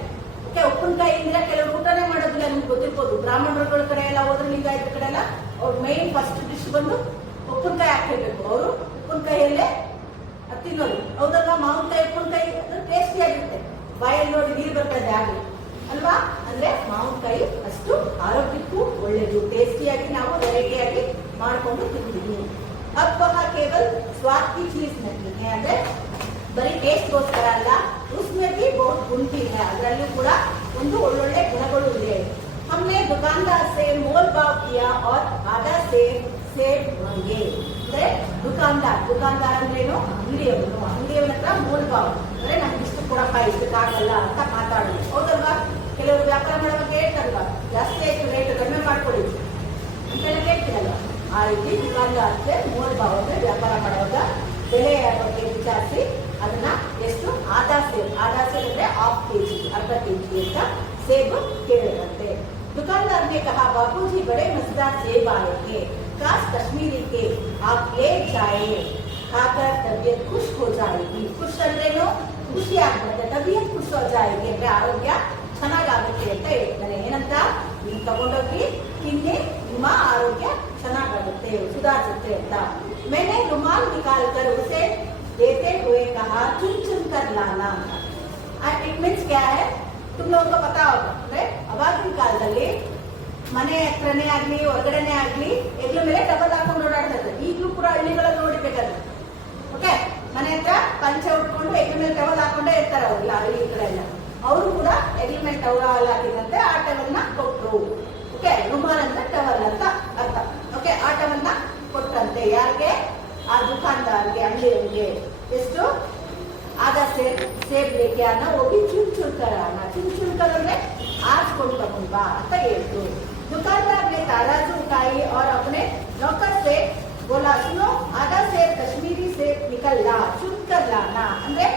ಓಕೆ, ಉಪ್ಪಿನಕಾಯಿ ಅಂದ್ರೆ ಕೆಲವರು ಊಟನೇ ಮಾಡೋದಿಲ್ಲ, ನಿಮ್ಗೆ ಗೊತ್ತಿರ್ಬೋದು. ಬ್ರಾಹ್ಮಣರುಗಳ ಕಡೆ ಎಲ್ಲ ಹೋದ್ರೆ, ಲಿಂಗಾಯತ ಕಡೆ ಎಲ್ಲ ಅವ್ರ ಮೈನ್ ಫಸ್ಟ್ ಡಿಶ್ ಬಂದು ಉಪ್ಪಿನಕಾಯಿ ಹಾಕಿರ್ಬೇಕು. ಅವರು ಉಪ್ಪಿನಕಾಯಿಯಲ್ಲೇ ತಿನ್ನೋದು. ಹೌದಲ್ವಾ? ಮಾವಿನಕಾಯಿ, ಉಪ್ಪಿನಕಾಯಿ ಟೇಸ್ಟಿ ಆಗಿರುತ್ತೆ. ಬಾಯಲ್ಲಿ ನೋಡಿ ನೀರು ಬರ್ತಾ ಇದೆ ಆಗಲಿ ಅಲ್ವಾ? ಅಂದ್ರೆ ಮಾವಿನಕಾಯಿ ಅಷ್ಟು ಆರೋಗ್ಯಕ್ಕೂ ಒಳ್ಳೇದು. ಟೇಸ್ಟಿಯಾಗಿ ನಾವು ವೆರೈಟಿಯಾಗಿ ಮಾಡ್ಕೊಂಡು ತಿಂತೀವಿ. ಹಬ್ಬ ಕೇವಲ್ ಸ್ವಾದ್ ಕಿ ಚೀಸ್ ನಹೀ ಅಂದ್ರೆ ಬರೀ ಟೇಸ್ಟ್ಗೋಸ್ಕರ ಅಲ್ಲ, ಉಸ್ಮೆ ಬಿ ಬಹುತ್ ಗುಣ ಇದೆ. ಅದರಲ್ಲೂ ಕೂಡ ಒಂದು ಒಳ್ಳೊಳ್ಳೆ ಗುಣಗಳು ಇದೆ. हम हमने दुकानदार से मोल भाव किया और आधा सेब मांगे ಅಂದ್ರೆ ದುಕಾನ್ದಾರ್ ಅಂದ್ರೇನು ಅಂಗಡಿಯವನ ಹತ್ರ ಮೋಲ್ ಭಾವ ಅಂದ್ರೆ ನಮ್ಗೆ ಇಷ್ಟು ಕೊಡಪ್ಪ ಇಷ್ಟಕ್ಕೆ ಆಗಲ್ಲ ಅಂತ ಮಾತಾಡೋದು ಹೌದಲ್ವಾ. ಕೆಲವರು ವ್ಯಾಪಾರ ಮಾಡುವಾಗ ಹೇಳ್ತಾರಲ್ವಾ ಜಾಸ್ತಿ ಆಯ್ತು ರೇಟ್ ಕಡಿಮೆ ಮಾಡ್ಕೊಳ್ಳಿ ಅಂತೆಲ್ಲ ಹೇಳ್ತೀರಲ್ಲ. ಆ ರೀತಿ ದುಕಾನ್ದಾರ್ಗೆ ಮೋಲ್ ಭಾವ ಅಂದ್ರೆ ವ್ಯಾಪಾರ ಮಾಡುವಾಗ ಬೆಲೆ ಬಗ್ಗೆ ವಿಚಾರಿಸಿ ಅದನ್ನ ಎಷ್ಟು ಆಧಾ ಸೇಬ್ ಅಂದ್ರೆ ½ kg ಅರ್ಧ kg ಅಂತ ಸೇಬು ಕೇಳಿದಂತೆ. दुकानदार ने कहा बाबूजी बड़े मजेदार सेब आए हैं, खास कश्मीरी के, आप ले जाए, खाकर तबीयत खुश हो जाएगी. खुश अंद्रेनो ಖುಷಿ ಆಗ್ತದೆ, ತಬಿಯತ್ ಖುಷ್ हो जाएगी ಅಂದ್ರೆ ಆರೋಗ್ಯ ಚೆನ್ನಾಗಾಗುತ್ತೆ ಅಂತ ಹೇಳ್ತಾರೆ. ಏನಂತ ನೀವು ತಗೊಂಡೋಗಿ ತಿನ್ನಿ ನಿಮ್ಮ ಆರೋಗ್ಯ ಚೆನ್ನಾಗಾಗುತ್ತೆ ಸುಧಾರಿಸುತ್ತೆ ಅಂತ. मैंने रुमाल निकाल कर उसे देते हुए कहा चुन चुन कर लाना. इट मीन्स क्या है तुम लोगों को पता होगा ಅಂದ್ರೆ ಅವಾಗಿನ ಕಾಲದಲ್ಲಿ ಮನೆ ಹತ್ರನೇ ಆಗ್ಲಿ ಹೊರಗಡೆನೆ ಆಗ್ಲಿ ಎಗ್ಲ ಮೇಲೆ ಡಬಲ್ ಹಾಕೊಂಡು ಓಡಾಡ್ತಾ ಇದ್ರು. ಈಗಲೂ ಕೂಡ ಹಳ್ಳಿಗಳಲ್ಲಿ ನೋಡಿಬೇಕಾದ್ರೆ ಓಕೆ ಮನೆ ಹತ್ರ ಪಂಚೆ ಉಟ್ಕೊಂಡು ಎಗ್ಲ ಮೇಲೆ ಟವಲ್ ಹಾಕೊಂಡೇ ಇರ್ತಾರೆ ಅವ್ರು ಹಳ್ಳಿ ಕಡೆ ಎಲ್ಲ. ಅವರು ಕೂಡ ಎಗ್ಲ ಮೇಲೆ ಟವಲ್ ಹಾಕಿದಂತೆ ಆ ಟವಲ್ನ ಕೊಟ್ಟರು. ಓಕೆ ರುಮಾಲ್ ಅಂದ್ರೆ ಟವಲ್ ಅಂತ ಅರ್ಥ. ಓಕೆ ಆ ಟವಲ್ನ ಕೊಟ್ರಂತೆ ಯಾರಿಗೆ? ಆ ದುಕಾನ್ದಾರ್ಗೆ ಅಂಗಡಿಯವರಿಗೆ. ಎಷ್ಟು? आधा सेब लेके आना, वो भी चुन चुन कर आना. चुन चुन कर हमने आज को तक बा ಅಂತ ಹೇಳ್ತು. दुकानदार ने तराजू उठाई और अपने नौकर से बोला सुनो आधा सेब कश्मीरी सेब निकल ला चुन कर लाना ಅಂದ್ರೆ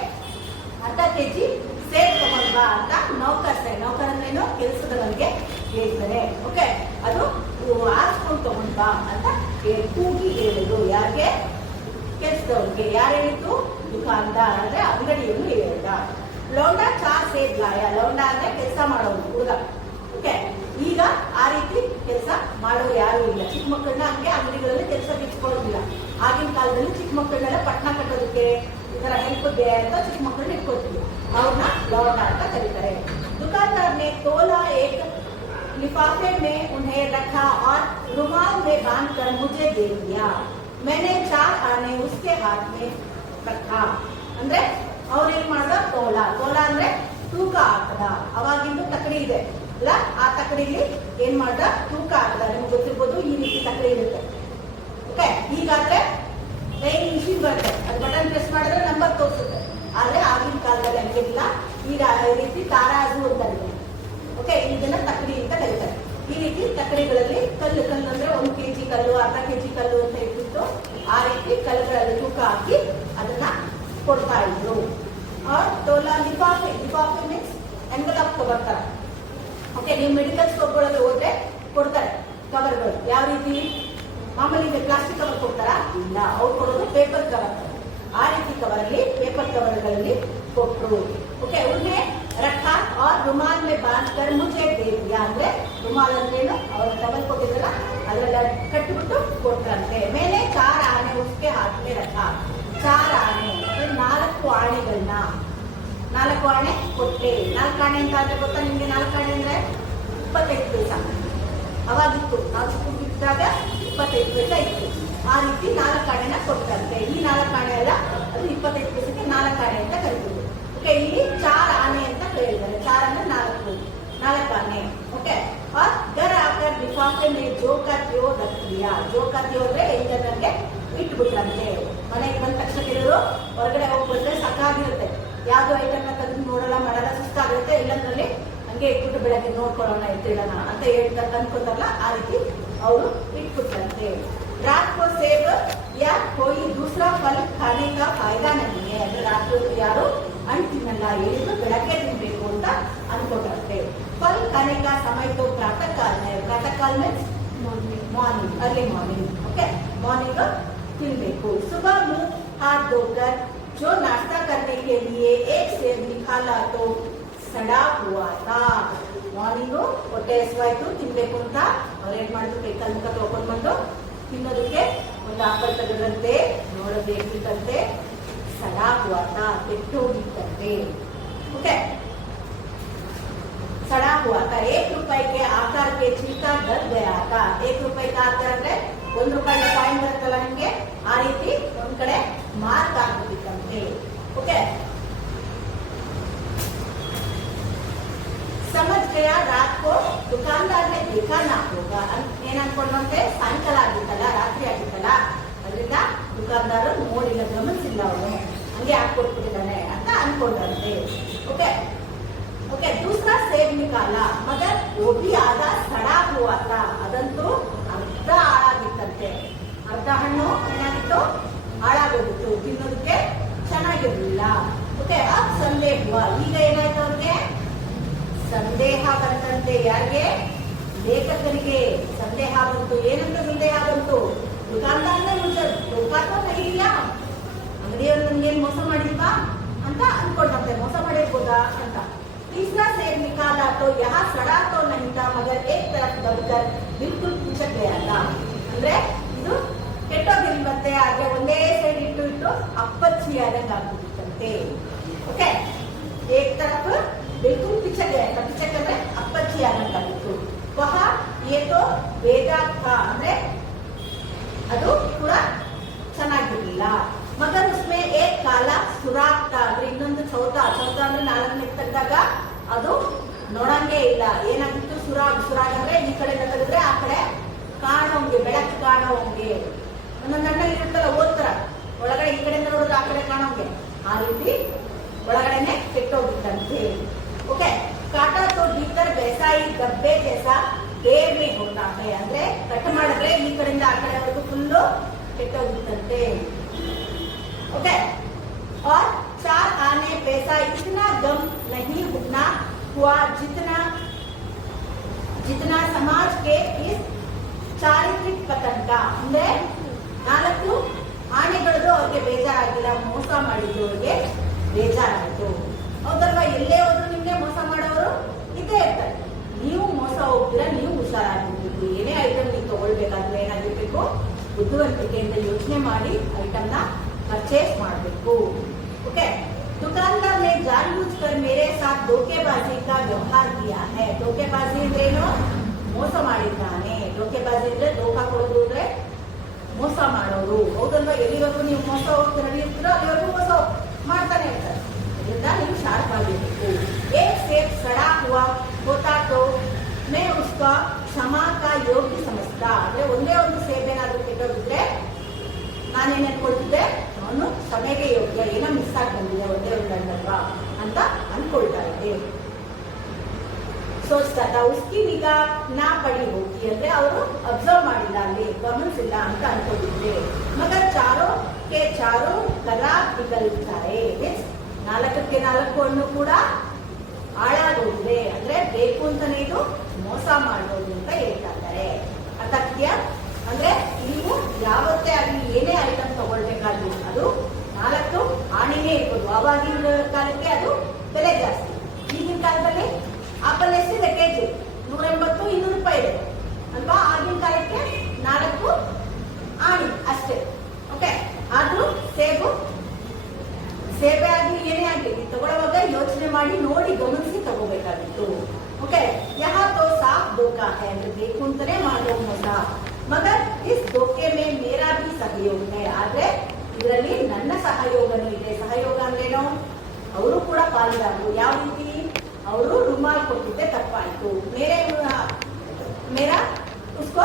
ಅರ್ಧ kg ಸೇಬ್ ತಗೊಂಡ್ ಬಾ ಅಂತ ನೌಕರ್ ಅಂದ್ರೇನು ಕೆಲಸದವನಿಗೆ ಹೇಳ್ತಾನೆ. ಓಕೆ ಅದು ಆರಿಸ್ಕೊಂಡು ತಗೊಂಡ್ ಬಾ ಅಂತ ಕೂಗಿ ಹೇಳಿದ್ರು. ಯಾರಿಗೆ? ಕೆಲಸದವನಿಗೆ. ಯಾರು ಹೇಳಿದ್ದು? ದುಕಾನ್ದಾರ್ ಅಂದ್ರೆ ಅಂಗಡಿಯನ್ನು ಹೇಳ್ದ. ಲೌಂಡಾ ಚಾ ಸೇಬ್ ಲಾಯ. ಲೌಂಡಾ ಅಂದ್ರೆ ಕೆಲಸ ಮಾಡೋದು ಹುಡುಗ. ಓಕೆ ಈಗ ಆ ರೀತಿ ಕೆಲಸ ಮಾಡೋರು ಯಾರು ಇಲ್ಲ. ಚಿಕ್ಕ ಮಕ್ಕಳನ್ನ ಹಂಗೆ ಅಂಗಡಿಗಳಲ್ಲಿ ಕೆಲಸ ಬಿಚ್ಕೊಳ್ಳೋದಿಲ್ಲ. ಆಗಿನ ಕಾಲದಲ್ಲಿ ಚಿಕ್ಕ ಮಕ್ಕಳನ್ನೆಲ್ಲ ಪಟ್ಟಣ ಕಟ್ಟೋದಕ್ಕೆ ಈ ತರ ಹೆಲ್ಪ್ ದೇ ಅಂತ ಚಿಕ್ಕ ಮಕ್ಕಳನ್ನ ಇಟ್ಕೊಳ್ತೀವಿ. ಅವ್ರನ್ನ ಲೌಂಡಾ ಅಂತ ಕರೀತಾರೆ. दुकानदार ने तोला एक लिफाफे में उन्हें रखा और रुमाल में बांधकर मुझे दे दिया. मैंने 4 आने उसके हाथ में रखा. ಅಂದ್ರೆ ಅವ್ರು ಏನ್ ಮಾಡ್ದ? ತೋಲ ಅಂದ್ರೆ ತೂಕ ಹಾಕದ. ಅವಾಗಿಂದು ತಕಡಿ ಇದೆ ಅಲ್ಲ, ಆ ತಕಡಿಲಿ ಏನ್ ಮಾಡ್ದ? ತೂಕ ಹಾಕದ. ನಿಮ್ಗೆ ಗೊತ್ತಿರ್ಬೋದು ಈ ರೀತಿ ತಕಡಿ ಇರುತ್ತೆ. ಓಕೆ ಈಗಾದ್ರೆ ಟೈಮ್ ಮಿಷಿನ್ ಬರುತ್ತೆ, ಅದು ಬಟನ್ ಪ್ರೆಸ್ ಮಾಡಿದ್ರೆ ನಂಬರ್ ತೋರಿಸುತ್ತೆ. ಆದ್ರೆ ಆಗಿನ ಕಾಲದಲ್ಲಿ ಹಂಗಿಲ್ಲ. ಈಗ ಈ ರೀತಿ ತಾರಾಜು ಅಂತ ಇದೆ. ಓಕೆ ಇದನ್ನ ತಕಡಿ ಅಂತ ಕರೀತಾರೆ. ಈ ರೀತಿ ತಕಡಿಗಳಲ್ಲಿ ಕಲ್ಲು ಅಂದ್ರೆ 1 kg ಕಲ್ಲು ಅರ್ಧ kg ಕಲ್ಲು ಅಂತ ಇಟ್ಟಿತ್ತು. ಆ ರೀತಿ ಕಲ್ಲುಗಳಲ್ಲಿ ತೂಕ ಹಾಕಿ ಅದನ್ನ ಕೊಡ್ತಾ ಇದ್ರು. ತೋಲಾ ಲಿಫಾಫೆ ಮೀನ್ಸ್ ಎನ್ವಲಪ್ ಕವರ್ ತರ. ಓಕೆ ನೀವು ಮೆಡಿಕಲ್ ಸ್ಟೋರ್ಗಳಲ್ಲಿ ಹೋದ್ರೆ ಕೊಡ್ತಾರೆ ಕವರ್ಗಳು. ಯಾವ ರೀತಿ? ಮಾಮೂಲಿ ಪ್ಲಾಸ್ಟಿಕ್ ಕವರ್ ಕೊಡ್ತಾರಾ? ಇಲ್ಲ, ಅವ್ರು ಕೊಡೋದು ಪೇಪರ್ ಕವರ್. ಆ ರೀತಿ ಕವರಲ್ಲಿ ಪೇಪರ್ ಕವರ್ಗಳಲ್ಲಿ ಕೊಟ್ಟರು. ಓಕೆ ಉನ್ನೆ ರಖಾ और रुमाल में बांधकर मुझे दे दिया. ಅಂದ್ರೆ ರುಮಾಲ್ ಅಂದ್ರೇನು? ಅವ್ರ ಟವಲ್ ಕೊಟ್ಟಿದ್ರಲ್ಲ ಅದ್ರಲ್ಲಿ ಕಟ್ಟಿಬಿಟ್ಟು ಕೊಟ್ರಂತೆ. ಮೇಲೆ 4 ಆನೆ उसके हाथ में रखा. 4 ಆನೆ ಅಂದ್ರೆ 4 ಆಣೆಗಳನ್ನ 4 ಆಣೆ ಕೊಟ್ಟೆ. 4 ಆಣೆ ಅಂತ ಅಂದ್ರೆ ಗೊತ್ತಾ ನಿಮ್ಗೆ? 4 ಆಣೆ ಅಂದ್ರೆ 25 ಪೈಸಾ ಅವಾಗಿತ್ತು. ನಾವು ಚಿಕ್ಕದಾಗ 25 ಪೈಸಾ ಇತ್ತು. ಆ ರೀತಿ 4 ಆಣೆನ ಕೊಟ್ಟಂತೆ. ಈ 4 ಆಣೆ ಅಲ್ಲ, ಅದು 25 ಪೈಸೆಗೆ 4 ಆಣೆ ಅಂತ ಕರೀತೀವಿ. ಓಕೆ ಇಲ್ಲಿ 4 ಆನೆ ಅಂತ ಹೇಳಿದ್ದಾರೆ. 4 ಅಂದ್ರೆ 4 ಆನೆ. ಓಕೆ और घर आकर लिफाफे में जो का त्यों रख दिया. जो का त्यों ಅಂದ್ರೆ ಎಲ್ಲದಕ್ಕೆ ಇಟ್ಬಿಟ್ರಂತೆ. ಮನೆಗೆ ಬಂದ ತಕ್ಷಣ ಕೆಲವರು ಹೊರಗಡೆ ಹೋಗ್ಬಿಟ್ರೆ ಸಾಕಾಗಿರುತ್ತೆ. ಯಾವ್ದು ಐಟಮ್ನ ತೆಗೆದು ನೋಡಲ್ಲ ಮಾಡಲ್ಲ, ಸುಸ್ತಾಗಿರುತ್ತೆ. ಇಲ್ಲಂದ್ರಲ್ಲಿ ಹಂಗೆ ಇಟ್ಬಿಟ್ಟು ಬೆಳಗ್ಗೆ ನೋಡ್ಕೊಳ್ಳೋಣ ಎತ್ತಿಡೋಣ ಅಂತ ಹೇಳ್ತಾರೆ ಅನ್ಕೋತಾರಲ್ಲ, ಆ ರೀತಿ ಅವರು ಇಟ್ಬಿಟ್ರಂತೆ. रात को सेब या कोई दूसरा फल खाने का फायदा नहीं है. ಅಂದ್ರೆ ರಾತ್ರಿ ಯಾರು ಹಣ್ಣು ತಿನ್ನಲ್ಲ, ಹೇಳಿದ್ರು ಬೆಳಗ್ಗೆ ತಿನ್ಬೇಕು ಅಂತ ಅನ್ಕೊಟ್ರಂತೆ. ಫಲ್ खाने का समय तो प्रातः काल है. प्रातः काल means morning, early morning. Okay morning ತಿನ್ಬೇಕು. सुबह मुंह हाथ धोकर जो नाश्ता करने के लिए एक सेब निकाला तो सड़ा हुआ था. ಮಾರ್ನಿಂಗು ಹೊಟ್ಟೆ ಹಸಿವಾಯ್ತು, ತಿನ್ಬೇಕು ಅಂತ ಅವ್ರು ಏನ್ ಮಾಡಿದ್ರು? ಕೈ ಕಾಲು ಮುಖ ತೊಳ್ಕೊಂಡು ಬಂದು ತಿನ್ನೋದಕ್ಕೆ ಒಂದು ಆಪಲ್ ತೆಗೆದ್ರಂತೆ. ನೋಡೋದು ಹೇಗಿತ್ತಂತೆ? ಸಡಾ ಹುವಾತ, ಕೆಟ್ಟು ಹೋಗಿತ್ತಂತೆ. ಓಕೆ सड़ा हुआ था. 1 रुपए के आकार के छिलका डर गया था. 1 रुपए का आकार ಅಂದ್ರೆ 1 ರೂಪಾಯಿ ಕಾಯಿನ್ ಬರುತ್ತಲ್ಲ ನಿಮ್ಗೆ, ಆ ರೀತಿ ಒಂದ್ ಕಡೆ ಮಾರ್ಕ್ ಆಗ್ಬಿಟ್ಟಿತ್ತಂತೆ. ಓಕೆ समझ गया रात को ದುಕಾನ್ದಾರ್ನೇ देखा ना होगा ಏನ್ ಅನ್ಕೊಂಡಂತೆ ಸಾಯಂಕಾಲ ಆಗಿತ್ತಲ್ಲ, ರಾತ್ರಿ ಆಗಿತ್ತಲ್ಲ, ಅದರಿಂದ ದುಕಾನ್ದಾರ ನೋಡಿಲ್ಲ, ಗಮನಿಸಿಲ್ಲ, ಅವನು ಹಂಗೆ ಹಾಕೊಟ್ಬಿಟ್ಟಿದ್ದಾನೆ ಅಂತ ಅನ್ಕೊಂಡಂತೆ. ಓಕೆ ಓಕೆ दूसरा सेब निकाला मगर वो भी आधा सड़ा हुआ था. ಅದಂತೂ ಅರ್ಧ ಹಾಳಾಗಿತ್ತಂತೆ. ಅರ್ಧ ಹಣ್ಣು ಏನಾಗಿತ್ತು, ಹಾಳಾಗೋಗಿತ್ತು, ತಿನ್ನೋದಕ್ಕೆ ಚೆನ್ನಾಗಿರ್ಲಿಲ್ಲ. ಓಕೆ ಅದ್ ಸಂದೇಹ. ಈಗ ಏನಾಯ್ತು ಅವ್ರಿಗೆ ಸಂದೇಹ ಬಂತಂತೆ. ಯಾರಿಗೆ? ಲೇಖಕರಿಗೆ ಸಂದೇಹ ಬಂತು. ಏನಂತ ಸಂದೇಹ ಬಂತು? ದುಕಾನ್ದಾರನೇ ಮುಂಚೆ ಇಲ್ಲ, ಅಂಗಡಿಯವ್ರು ನನ್ಗೇನ್ ಮೋಸ ಮಾಡಿಲ್ವಾ ಅಂತ ಅನ್ಕೊಂಡಂತೆ. ಮೋಸ ಮಾಡಿರ್ಬೋದಾ ಅಂತ. तीसरा सेब निकाला तो यहाँ सड़ा तो नहीं था मगर एक तरफ दबकर बिल्कुल पिचक गया था. ಅಂದ್ರೆ ಇದು ಕೆಟ್ಟೋಗಿಲ್ವಂತೆ, ಆದ್ರೆ ಒಂದೇ ಸೈಡ್ ಇಟ್ಟು ಅಪ್ಪಚ್ಚಿ ಆದಂಗೆ ಆಗ್ಬಿಟ್ಟಿತ್ತಂತೆ. ಓಕೆ एक तरफ बिल्कुल पिचक गया था. पिचक ಅಂದ್ರೆ ಅಪ್ಪಚ್ಚಿ ಆದಂಗೆ ಆಗಿತ್ತು. ವಹ ये तो बेदा था ಅಂದ್ರೆ ಅದು ಕೂಡ ಚೆನ್ನಾಗಿರ್ಲಿಲ್ಲ. मगर उसमें एक काला सुराख था. ಅಂದ್ರೆ ಇನ್ನೊಂದು ಚೌತ ಅಂದ್ರೆ 4ನೇ ತೆಗೆದಾಗ ಅದು ನೋಡಂಗೆ ಇಲ್ಲ. ಏನಾಗಿತ್ತು? ಸುರಾಗ್ ಅಂದ್ರೆ ಈ ಕಡೆ ತೆಗೆದ್ರೆ ಆ ಕಡೆ ಕಾಣೋಂಗೆ, ಬೆಳಕು ಕಾಣೋಂಗೆ. ಒಂದೊಂದು ಹಣ್ಣಲ್ಲಿ ಇರುತ್ತಲ್ಲ ಓದ್ತರ ಒಳಗಡೆ, ಈ ಕಡೆಯಿಂದ ನೋಡಿದ್ರೆ ಆ ಕಡೆ ಕಾಣೋಂಗೆ, ಆ ರೀತಿ ಒಳಗಡೆನೆ ಕೆಟ್ಟೋಗಿತ್ತಂತೆ. ಓಕೆ ಕಾಟಾ ತೋ ಭೀತರ ವೈಸಾ ಈ ಗಬ್ಬೆ ಜೈಸಾ ದೇರ್ ಮೇ ಹೋತಾ ಹೈ. ಅಂದ್ರೆ ಕಟ್ ಮಾಡಿದ್ರೆ ಈ ಕಡೆಯಿಂದ ಆ ಕಡೆವರೆಗೂ ಫುಲ್ಲು ಕೆಟ್ಟೋಗಿತ್ತಂತೆ. ओके और 4 आने पैसा इतना गम नहीं उठना हुआ जितना समाज के इस चारित्रिक पतन का. ಅಂದ್ರೆ 4 ಆನೆಗಳದು ಅವ್ರಿಗೆ ಬೇಜಾರಾಗಿಲ್ಲ, ಮೋಸ ಮಾಡಿದ್ರು ಅವ್ರಿಗೆ ಬೇಜಾರಾಯಿತು. ಹೌದಲ್ವಾ? ಎಲ್ಲೇ ಹೋದ್ರು ನಿಮ್ಗೆ ಮೋಸ ಮಾಡೋರು ಇದ್ದೇ ಇರ್ತಾರೆ. ನೀವು ಮೋಸ ಹೋಗ್ತೀರಾ, ನೀವು ಹುಷಾರಾಗಿರ್ಬೇಕು. ಏನೇ ಐಟಮ್ ನೀವು ತಗೊಳ್ಬೇಕಾದ್ರೆ ಏನಾಗಿರ್ಬೇಕು, ಬುದ್ಧಿವಂತಿಕೆಯಿಂದ ಯೋಚನೆ ಮಾಡಿ ಐಟಮ್ನ परचेस ಮಾಡಬೇಕು. ओके दुकानदार ने जानबूझकर मेरे साथ धोखेबाजी का व्यवहार किया है. धोखेबाजी ಅಂದ್ರೇನು? ಮೋಸ ಮಾಡಿದ್ದಾನೆ. ಧೋखेबाजी ಅಂದ್ರೆ ಧೋಖಾ ಕೊಡೋದು, ಅಂದ್ರೆ ಮೋಸ ಮಾಡೋರು. ಹೌದಲ್ವಾ? ಎಲ್ಲಿವರೆಗೂ ನೀವು ಮೋಸ ಹೋಗ್ತೀರ ನಡೆಯುತ್ತೀರೋ ಅಲ್ಲಿವರೆಗೂ ಮೋಸ ಮಾಡ್ತಾನೆ ಇರ್ತಾರೆ. ಇದರಿಂದ ನೀವು ಶಾರ್ಪ್ ಆಗಿರ್ಬೇಕು. एक सेब सड़ा हुआ होता तो मैं उसका क्षमा का योग्य समझता. ಅಂದ್ರೆ ಒಂದೇ ಒಂದು ಸೇಬ್ ಏನಾದ್ರೂ ಕೆಟ್ಟೋಗಿದ್ರೆ ನಾನೇನ್ ಅನ್ಕೊಳ್ತಿದ್ದೆ, ಅವನು ಕ್ಷಮೆಗೆ ಯೋಗ್ಯ, ಏನೋ ಮಿಸ್ ಆಗಿ ಬಂದಿದೆ, ಒಂದೇ ಒಂದಲ್ವಾ ಅಂತ ಅನ್ಕೊಳ್ತಾ ಇದ್ದೆ. ಸೋಚ್ತಾ ಉಸ್ಕಿ ನಿಗಾ ನಾ ಪಡಿ ಹೋಗಿ. ಅಂದ್ರೆ ಅವರು ಅಬ್ಸರ್ವ್ ಮಾಡಿಲ್ಲ, ಅಲ್ಲಿ ಗಮನಿಸಿಲ್ಲ ಅಂತ ಅನ್ಕೊಂಡಿದ್ದೆ. ಮಗರ್ ಚಾರೋ ಕೆ ಚಾರೋ ಖರಾಬ್ ನಿಕಲ್ತಾರೆ. 4ಕ್ಕೆ 4 ಹಣ್ಣು ಕೂಡ ಹಾಳಾಗೋಗಿದೆ. ಅಂದ್ರೆ ಬೇಕು ಅಂತಾನೆ ಇದು ಮೋಸ ಮಾಡೋದು ಅಂತ ಹೇಳ್ತಾ ಇದ್ದಾರೆ. ಅದಕ್ಕೆ ಅಂದ್ರೆ ನೀವು ಯಾವತ್ತೇ ಆಗಲಿ ಏನೇ ಐಟಮ್ ತಗೊಳ್ಬೇಕಾದ್ರೂ ಅದು 4 ಆಣೆನೇ ಇರ್ಬೋದು. ಆವಾಗಿನ ಕಾಲಕ್ಕೆ ಅದು ಬೆಲೆ ಜಾಸ್ತಿ. ಈಗಿನ ಕಾಲದಲ್ಲಿ ಆಪಲ್ ಎಷ್ಟಿದೆ ಕೆಜಿ? 180, 200 ರೂಪಾಯಿ ಇದೆ ಅಲ್ವಾ? ಆಗಿನ ಕಾಲಕ್ಕೆ 4 ಆಣಿ ಅಷ್ಟೇ. ಓಕೆ ಆದ್ರೂ ಸೇಬೆ ಆಗಲಿ ಏನೇ ಆಗಲಿ ತಗೊಳ್ಳುವಾಗ ಯೋಚನೆ ಮಾಡಿ ನೋಡಿ ಗಮನಿಸಿ ತಗೋಬೇಕಾಗಿತ್ತು. ಓಕೆ ಯಹಾ ತೋ ಸಾಫ್ ಧೋಖಾ ಹೈ. ಅಂದ್ರೆ ಬೇಕು ಅಂತಾನೆ ಮಾಡೋ ಮೋಸ. ಮಗರ್ ಇಸ್ ಧೋಖೆ ಮೇ ಮೇರಾ ಭಿ ಸಹಯೋಗ ಹೈ. ಆದ್ರೆ ಇದರಲ್ಲಿ ನನ್ನ ಸಹಯೋಗನೂ ಇದೆ. ಸಹಯೋಗ ಅಂದ್ರೇನು? ಅವರು ಕೂಡ ಪಾಲ್ಗಾರರು. ಯಾವ ರೀತಿ? ಅವರು ರುಮಾಲ್ ಕೊಟ್ಟಿದ್ದೆ ತಪ್ಪಾಯ್ತು. ಮೇರಾ उसको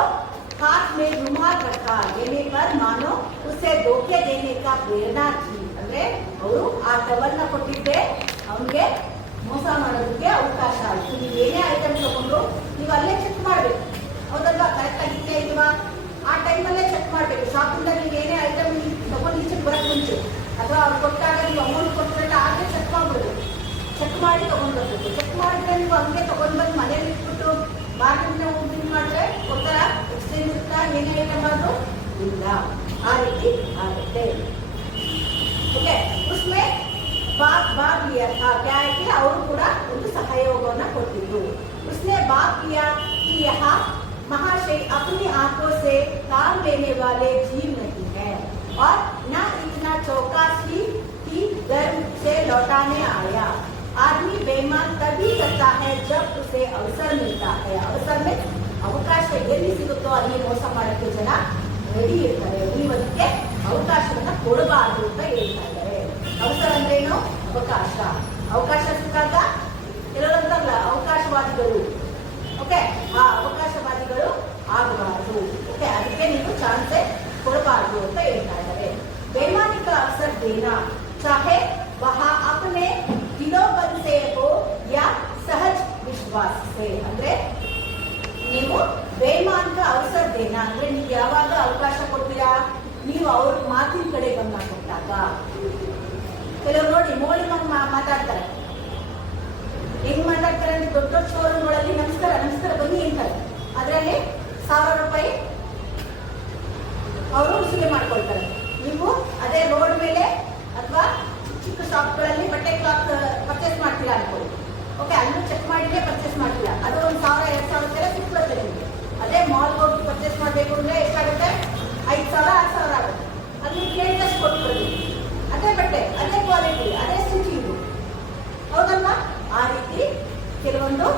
हाथ में रुमाल रखा देने पर मानो उसे धोखे देने का प्रेरणा थी. ಅಂದ್ರೆ ಅವರು ಆ ಟವಲ್ನ ಕೊಟ್ಟಿದ್ದೆ ಅವನಿಗೆ ಮೋಸ ಮಾಡೋದಕ್ಕೆ ಅವಕಾಶ ಆಯ್ತು. ನೀವು ಏನೇ ಐಟಮ್ ತಗೊಂಡು ನೀವು ಅಲ್ಲೇ ಚೆಕ್ ಮಾಡ್ಬೇಕು. ಹೌದಲ್ವಾ? ಕರೆಕ್ಟ್ ಆಗಿದೆಯಾ ಇಲ್ವಾ? ಆ ಟೈಮಲ್ಲೇ ಚೆಕ್ ಮಾಡ್ಬೇಕು. ಶಾಪಿಂದ ನೀವು ಏನೇ ಐಟಮ್ ತಗೊಂಡು ಈಚೆಗೆ ಬರಕ್ ಮುಂಚೆ ಅಥವಾ ಅವ್ರು ಕೊಟ್ಟಾಗ ನೀವು ಅಮೌಂಟ್ ಕೊಟ್ಟರೆ ಆಗಲೇ ಚೆಕ್ ಮಾಡ್ಬಿಡ್ಬೇಕು. ಚೆಕ್ ಮಾಡಿ ತಗೊಂಡ್ ಬರ್ಬೇಕು. ಚೆಕ್ ಮಾಡಿದ್ರೆ ನೀವು ಹಂಗೆ ತಗೊಂಡ್ ಬಂದು ಮನೇಲಿ ಇಟ್ಬಿಟ್ಟು ಮಾರ್ಕೆಟ್ನ ಹೋಗಿ ಮಾಡಿದ್ರೆ ಕೊಡ್ತಾರ ಎಕ್ಸ್ಚೇಂಜ್ ಇರ್ತಾ ಏನೇ ಐಟಮ್ ಆದ್ರೂ ಇಲ್ಲ. ಆ ರೀತಿ ಆಗುತ್ತೆ. ಓಕೆ ಉಸ್ಮೆ ಭಾಗ ಲಿಯಾ ಥಾ. ಕ್ಯಾ ಹೈ ಕಿ ಅವರು ಕೂಡ ಒಂದು ಸಹಯೋಗವನ್ನ ಕೊಟ್ಟಿದ್ದು. ಉಸ್ನೆ ಭಾಗ ಲಿಯಾ ಕಿ ಯಹಾ महाशय अपनी आंखों से काम लेने वाले जीव नहीं है और न इतना चौकसी की गर्म से लौटाने आया. आदमी बेईमान तभी करता है जब उसे अवसर मिलता है. अवसर में ಅವಕಾಶ ಎಲ್ಲಿ ಸಿಗುತ್ತೋ ಅಲ್ಲಿ ಮೋಸ ಮಾಡೋಕ್ಕೆ ಜನ ರೆಡಿ ಇರ್ತಾರೆ. ಉಳಿಯೋದಕ್ಕೆ ಅವಕಾಶವನ್ನ ಕೊಡಬಾರದು ಅಂತ ಹೇಳ್ತಾ ಇದ್ದಾರೆ. ಅವಸರ ಅಂದ್ರೇನು? ಅವಕಾಶ. ಅವಕಾಶ ಸಿಕ್ಕಾಗ ಕೆಲವರಂತಾರಲ್ಲ ಅವಕಾಶವಾದಿಗಳು, ಓಕೆ, ಆ ಅವಕಾಶವಾದಿಗಳು ಆಗಬಾರದು. ಓಕೆ, ಅದಕ್ಕೆ ನೀವು ಚಾನ್ಸೇ ಕೊಡಬಾರದು ಅಂತ ಹೇಳ್ತಾ ಇದ್ದಾರೆ. बेईमानी का अवसर देना चाहे वह अपने दिलोबल से हो या सहज विश्वास से. ಅಂದ್ರೆ ನೀವು ಬೇಮಾನಿಕ ಅವಸರ ದೇನ ಅಂದ್ರೆ ನೀವು ಯಾವಾಗ ಅವಕಾಶ ಕೊಡ್ತೀರಾ, ನೀವು ಅವ್ರ ಮಾತಿನ ಕಡೆ ಗಮನ ಕೊಟ್ಟಾಗ. ಕೆಲವರು ನೋಡಿ ಮೋಳಿ ಮಾತಾಡ್ತಾರೆ. ಹೆಂಗ್ ಮಾತಾಡ್ತಾರೆ ಅಂದ್ರೆ ದೊಡ್ಡ ದೊಡ್ಡ ಶೋರೂಮ್ಗಳಲ್ಲಿ ನಮಸ್ಕಾರ ನಮಸ್ಕಾರ ಬನ್ನಿ ಅಂತಾರೆ. ಅದರಲ್ಲಿ 1000 ರೂಪಾಯಿ ಅವರು ಉಸಿಗೆ ಮಾಡ್ಕೊಳ್ತಾರೆ. ನೀವು ಅದೇ ರೋಡ್ ಮೇಲೆ ಅಥವಾ ಚಿಕ್ಕ ಶಾಪ್ಗಳಲ್ಲಿ ಬಟ್ಟೆ ಕ್ಲಾತ್ ಪರ್ಚೇಸ್ ಮಾಡ್ತೀರಾ ಅನ್ಕೊಳ್ಳಿ. ಓಕೆ, ಅಲ್ಲೂ ಚೆಕ್ ಮಾಡಿದ್ರೆ ಪರ್ಚೇಸ್ ಮಾಡ್ತೀರಾ. ಅದು 1000 2000 ಸಿಕ್ಬಿಡುತ್ತೆ ನಿಮಗೆ. ಅದೇ ಮಾಲ್ ಹೋಗಿ ಪರ್ಚೇಸ್ ಮಾಡಬೇಕು ಅಂದ್ರೆ ಎಷ್ಟಾಗುತ್ತೆ? 5000 6000 ಆಗುತ್ತೆ. ಅಲ್ಲಿ ಕೇಳಿದಷ್ಟು ಕೊಟ್ಬಿಡ್ತೀವಿ. ಅದೇ ಬಟ್ಟೆ, ಅದೇ ಕ್ವಾಲಿಟಿ, ಅದೇ ಸ್ಟಿಚಿಂಗು, ಹೌದಲ್ವಾ? ಆ ರೀತಿ ಕೆಲವೊಂದು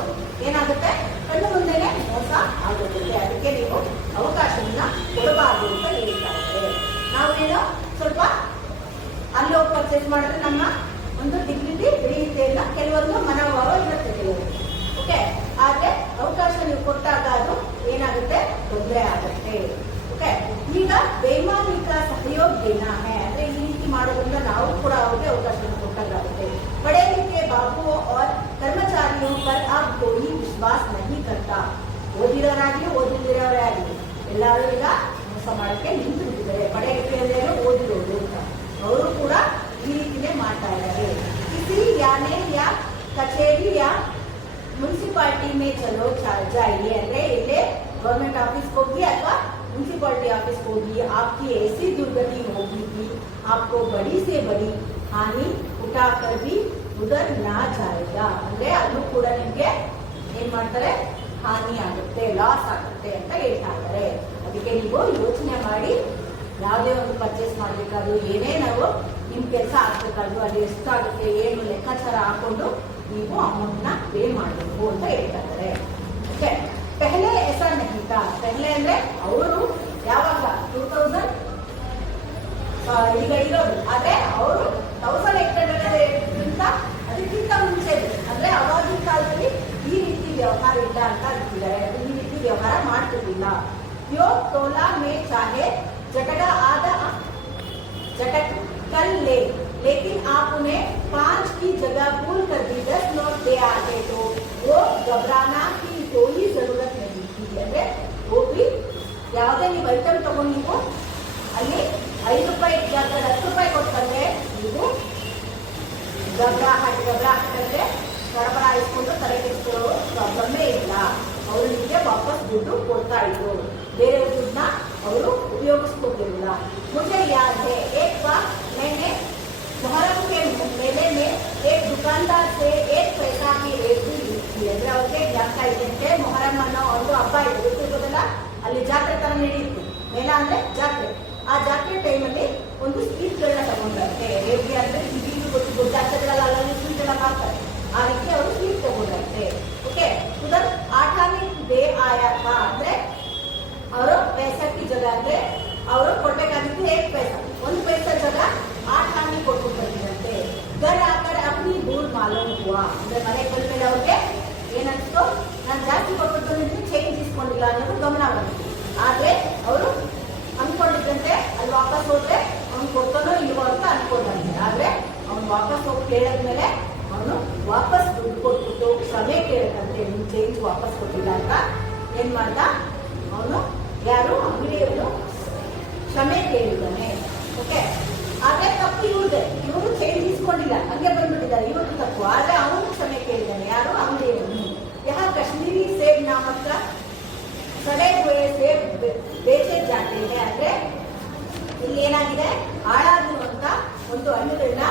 ಏನಾಗುತ್ತೆ, ಕಣ್ಣು ಮುಂದೆನೆ ಮೋಸ ಆಗುತ್ತೆ. ಅದಕ್ಕೆ ನೀವು ಅವಕಾಶವನ್ನ ಕೊಡಬಾರದು ಅಂತ ಹೇಳ್ತಾ ಇದ್ದಾರೆ. ನಾವೇನೋ ಸ್ವಲ್ಪ ಅಲ್ಲಿ ಹೋಗಿ ಪರ್ಚೇಸ್ ಮಾಡಿದ್ರೆ ನಮ್ಮ ಒಂದು ಡಿಗ್ನಿಟಿ ಬೆಳೆಯುತ್ತೆ ಅಂತ ಕೆಲವೊಂದು ಮನೋಭಾವ ಇರುತ್ತೆ ಕೆಲವರು. ಓಕೆ, ಆದ್ರೆ ಅವಕಾಶ ನೀವು ಕೊಟ್ಟಾಗ ಅದು ಏನಾಗುತ್ತೆ, ತೊಂದರೆ ಆಗುತ್ತೆ. ಓಕೆ, ಈಗ ವೈಮಾನಿಕ ಸಹಯೋಗ ದೇನಾ ಹೈ ಅಂದ್ರೆ ಈ ರೀತಿ ಮಾಡೋದ್ರಿಂದ ನಾವು ಕೂಡ ಅವ್ರಿಗೆ ಅವಕಾಶವನ್ನು ಕೊಟ್ಟಾಗುತ್ತೆ. बड़े लिखे बाबुओं और कर्मचारियों पर अब कोई विश्वास नहीं करता. ಓದಿರೋರಾಗಲಿ ಓದಿಲ್ಲದಿರೋರೇ ಆಗಲಿ ಎಲ್ಲರೂ ಈಗ ಮೋಸ ಮಾಡೋಕ್ಕೆ ನಿಂತು ಬಿಟ್ಟಿದ್ದಾರೆ. ಬಡೆ ಲಿಖೆ ಓದಿರೋರು ಅಂತ ಅವರು ಕೂಡ ಈ ರೀತಿನೇ ಮಾಡ್ತಾ ಇದ್ದಾರೆ. किसी याने या कचेरी या ಮುನ್ಸಿಪಾಲಿಟಿ ಮೇ ಚಲೋ ಜಾಯಿए ಅಂದ್ರೆ ಇಲ್ಲೇ ಗवर्नमेंट ऑफिस ಹೋಗಿ ಅಥವಾ म्यूनसिपालिटी ऑफिस होगी, आपकी ऐसी दुर्गति होगी कि आपको बड़ी से बड़ी हानि उठाकर भी उधर ना जाएगा. ಅಂದ್ರೆ ಅಲ್ಲೂ ಕೂಡ ನಿಮ್ಗೆ ಏನ್ ಮಾಡ್ತಾರೆ, ಹಾನಿ ಆಗುತ್ತೆ, ಲಾಸ್ ಆಗುತ್ತೆ ಅಂತ ಹೇಳ್ತಾ ಇದ್ದಾರೆ. ಅದಕ್ಕೆ ನೀವು ಯೋಚನೆ ಮಾಡಿ ಯಾವುದೇ ಒಂದು ಪರ್ಚೇಸ್ ಮಾಡ್ಬೇಕಾದ್ರು, ಏನೇ ನಾವು ನಿಮ್ ಕೆಲಸ ಆಗ್ಬೇಕಾದ್ರು ಅಲ್ಲಿ ಎಷ್ಟಾಗುತ್ತೆ ಏನು ಲೆಕ್ಕಾಚಾರ ಹಾಕೊಂಡು ನೀವು ಅಮೌಂಟ್ ನ ಪೇ ಮಾಡಬೇಕು ಅಂತ ಹೇಳ್ತಾ ಇದ್ದಾರೆ. ಓಕೆ, ಪೆಹಲೆ ऐसा नहीं था. ಪೆಹಲೆ ಅಂದ್ರೆ ಅವರು ಯಾವಾಗ 2000 ಈಗ ಇರೋದು, ಆದ್ರೆ ಅವರು 1800ಗಿಂತ ಅದಕ್ಕಿಂತ ಮುಂಚೆ ಅಂದ್ರೆ ಅವಾಗಿನ ಕಾಲದಲ್ಲಿ ಈ ರೀತಿ ವ್ಯವಹಾರ ಇಲ್ಲ ಅಂತ ಅಂತಿದ್ದಾರೆ. ಈ ರೀತಿ ವ್ಯವಹಾರ ಮಾಡ್ತಿರ್ಲಿಲ್ಲ. यो तोला में चाहे झटका आधा झटक कर ले, लेकिन आप उन्हें 5 की जगह भूल कर भी 10 नोट दे आते तो वो घबराना की कोई जरूरत नहीं थी. ಅಂದ್ರೆ वो भी ಯಾವುದೇ ನೀವು ಐಟಮ್ ತಗೊಂಡು ನೀವು ಅಲ್ಲಿ 5 ರೂಪಾಯಿ ಜಾಗ 10 ರೂಪಾಯಿ ಕೊಟ್ಟಂದ್ರೆ ನೀವು ಗಬ್ರಾಹಟ್ಟಂದ್ರೆ ಗಡಬಡಾಯಿಸ್ಕೊಂಡು ತಲೆ ಕೆಡಿಸ್ಕೊಳ್ಳೋ ಪ್ರಾಬ್ಲಮ್ಮೇ ಇಲ್ಲ. ಅವರು ನಿಮಗೆ ವಾಪಸ್ ದುಡ್ಡು ಕೊಡ್ತಾ ಇದ್ರು, ಬೇರೆ ದುಡ್ಡನ್ನ ಅವರು ಉಪಯೋಗಿಸ್ಕೊತಿರಲಿಲ್ಲ. मुझे याद है एक बार मैंने मुहर्रम के मेले में एक दुकानदार से 1 पैसा की रेट भी ली थी. ಅಂದ್ರೆ ಅವ್ರಿಗೆ ಜ್ಞಾಪಕ ಇದೆ, ಮೊಹರಂ ಅನ್ನೋ ಒಂದು ಹಬ್ಬ ಇದೆ ಗೊತ್ತಿರ್ಬೋದಲ್ಲ, ಅಲ್ಲಿ ಜಾತ್ರೆ ತರ ನಡೆಯಿತು. ಮೇಳ ಅಂದ್ರೆ ಜಾತ್ರೆ. ಆ ಜಾತ್ರೆ ಟೈಮಲ್ಲಿ ಒಂದು ಸ್ವೀಟ್ಗಳನ್ನ ತಗೊಂಡ್ರಂತೆ. ಹೇಗೆ ಅಂದ್ರೆ ಈಗಲೂ ಗೊತ್ತಿರ್ಬೋದು, ಜಾತ್ರೆಗಳೆಲ್ಲ ಅಲ್ಲಲ್ಲಿ ಸ್ವೀಟ್ ಎಲ್ಲ ಮಾಡ್ತಾರೆ. ಆ ರೀತಿ ಅವರು ಸ್ವೀಟ್ ತಗೊಂಡ್ರಂತೆ. ಓಕೆ, ಉದರ್ ಆಟಾನಿ ದೇ ಆಯಾ ಥಾ ಅಂದ್ರೆ ಅವರು ಪೈಸಕ್ಕೆ ಜಾಗ ಅಂದ್ರೆ ಅವರು ಕೊಡ್ಬೇಕಾಗಿತ್ತು 1 पैसा, 1 पैसा ಜಾಗ 8 ಆನೆ ಕೊಟ್ಟು ಬಂದಿರಂತೆ. घर आकर अपनी भूल मालूम हुआ. ಅಂದ್ರೆ ಮನೆಗೆ ಬಂದ್ಮೇಲೆ ಅವ್ರಿಗೆ ಏನನ್ಸ್ತು, ನಾನು ಜಾಸ್ತಿ ಕೊಟ್ಬಿಟ್ಟು ಚೇಂಜ್ ಇಸ್ಕೊಂಡಿಲ್ಲ ಅನ್ನೋದು ಗಮನ ಬಂತು. ಆದ್ರೆ ಅವರು ಅನ್ಕೊಂಡಿದ್ದಂತೆ ಅಲ್ಲಿ ವಾಪಸ್ ಹೋದ್ರೆ ಅವ್ನು ಕೊಡ್ತಾನೋ ಇಲ್ವೋ ಅಂತ ಅನ್ಕೊಂಡಂತೆ. ಆದ್ರೆ ಅವ್ನು ವಾಪಸ್ ಹೋಗಿ ಕೇಳಿದ್ಮೇಲೆ ಅವನು ವಾಪಸ್ ದುಡ್ಡು ಕೊಟ್ಬಿಟ್ಟು ಕ್ಷಮೆ ಕೇಳದಂತೆ, ನಿಮ್ ಚೇಂಜ್ ವಾಪಸ್ ಕೊಟ್ಟಿಲ್ಲ ಅಂತ ಏನ್ ಮಾಡ್ದ ಅವನು, ಯಾರು ಅಂಗಡಿಯವನು ಕ್ಷಮೆ ಕೇಳಿದ್ದಾನೆ. ಓಕೆ, ಆದ್ರೆ ತಪ್ಪು ಇವ್ರದೆ, ಇವರು ಚೇಂಜ್ ಇಸ್ಕೊಂಡಿಲ್ಲ, ಹಂಗೆ ಬಂದ್ಬಿಟ್ಟಿದ್ದಾರೆ, ಇವ್ರದ್ದು ತಪ್ಪು. ಆದ್ರೆ ಅವನು ಕ್ಷಮೆ ಕೇಳಿದ್ದಾನೆ, ಯಾರು ಅಂಗಡಿಯವನು. ಯಹ ಕಾಶ್ಮೀರಿ ಸೇಬ್ ನಾಮಕ ಸಡೆ ಹುए ಸೇಬ್ ಬೇಚೆ ಜಾತೆ ಇದೆ. ಅಂದ್ರೆ ಇಲ್ಲಿ ಏನಾಗಿದೆ, ಹಾಳಾಗಿರುವಂತ ಒಂದು ಹಣ್ಣುಗಳನ್ನ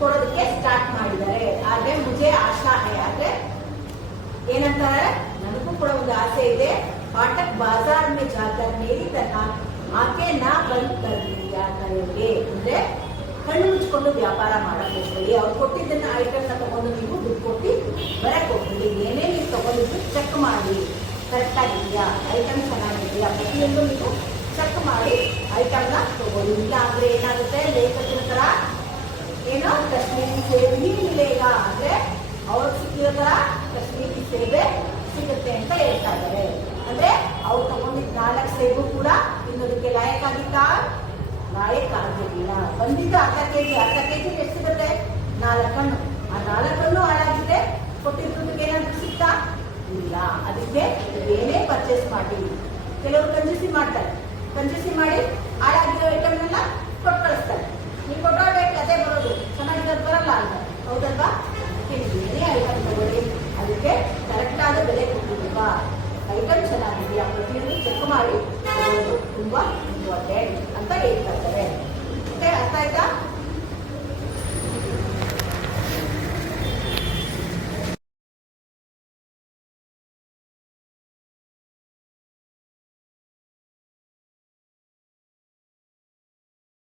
ಕೊಡೋದಕ್ಕೆ ಸ್ಟಾರ್ಟ್ ಮಾಡಿದ್ದಾರೆ. ಆದ್ರೆ ಮುಜೆ ಆಶಾ ಹೇ, ಆದ್ರೆ ಏನಂತಾರೆ, ನನಗೂ ಕೂಡ ಒಂದು ಆಸೆ ಇದೆ. ಪಾಠಕ್ ಬಾಜಾರ್ ಮೇ ಜಾಕರ್ ಮೇರಿ ತನಕ ಆಕೆ ನಾ ಬಂದ್ ಕರ್ದಿಯಾ ಕರೆಯೋಗೆ. ಅಂದ್ರೆ ಕಣ್ಣು ಮುಚ್ಕೊಂಡು ವ್ಯಾಪಾರ ಮಾಡಕ್ ಹೋಗ್ಬೇಡಿ. ಅವ್ರು ಕೊಟ್ಟಿದ್ದನ್ನ ಐಟಮ್ನ ತಗೊಂಡು ನೀವು ದುಡ್ಡು ಕೊಟ್ಟು ಬರಕ್ ಹೋಗ್ಬೇಡಿ. ಏನೇ ನೀವು ತಗೊಂಡಿದ್ದು ಚೆಕ್ ಮಾಡಿ, ಕರೆಕ್ಟ್ ಆಗಿದೆಯಾ, ಐಟಮ್ ಚೆನ್ನಾಗಿದೆಯಾ, ಪ್ರತಿಯೊಂದು ನೀವು ಚೆಕ್ ಮಾಡಿ ಐಟಮ್ನ ತಗೊಳ್ಳಿ. ಇಲ್ಲ ಅಂದ್ರೆ ಏನಾಗುತ್ತೆ, ಲೇಖಕರ ತರ ಏನೋ ಕಾಶ್ಮೀರಿ ಸೇಬ್ ಮಿಲೇಗ, ಅಂದ್ರೆ ಅವ್ರಿಗೆ ಸಿಕ್ಕಿರೋ ತರ ಕಾಶ್ಮೀರಿ ಸೇಬೆ ಸಿಗುತ್ತೆ. ಸಿಗುತ್ತೆ ಅಂತ ಹೇಳ್ತಾ ಇದ್ದಾರೆ. ಅಂದ್ರೆ ಅವ್ರು ತಗೊಂಡಿದ್ದ 4 ಸೇಬು ಕೂಡ ತಿನ್ನೋದಕ್ಕೆ ಲಾಯಕ್ ಆಗಿರ್ಲಿಲ್ಲ. ಬಂದಿದ್ದು ಅರ್ಧ ಕೆಜಿ ಎಷ್ಟು ಸಿಗುತ್ತೆ? 4 ಹಣ್ಣು. ಆ 4 ಹಣ್ಣು ಹಾಳಾಗಿದೆ. ಕೊಟ್ಟಿದ್ದಕ್ಕೆ ಏನಾದ್ರು ಸಿಗ್ತಾ ಇಲ್ಲ. ಅದಕ್ಕೆ ಏನೇ ಪರ್ಚೇಸ್ ಮಾಡಿ, ಕೆಲವರು ಕಂಜೂಸಿ ಮಾಡ್ತಾರೆ, ಕಂಜೂಸಿ ಮಾಡಿ ಹಾಳಾಗಿರೋ ಐಟಮ್ನೆಲ್ಲ ಕೊಟ್ಟು ಕಳಿಸ್ತಾರೆ.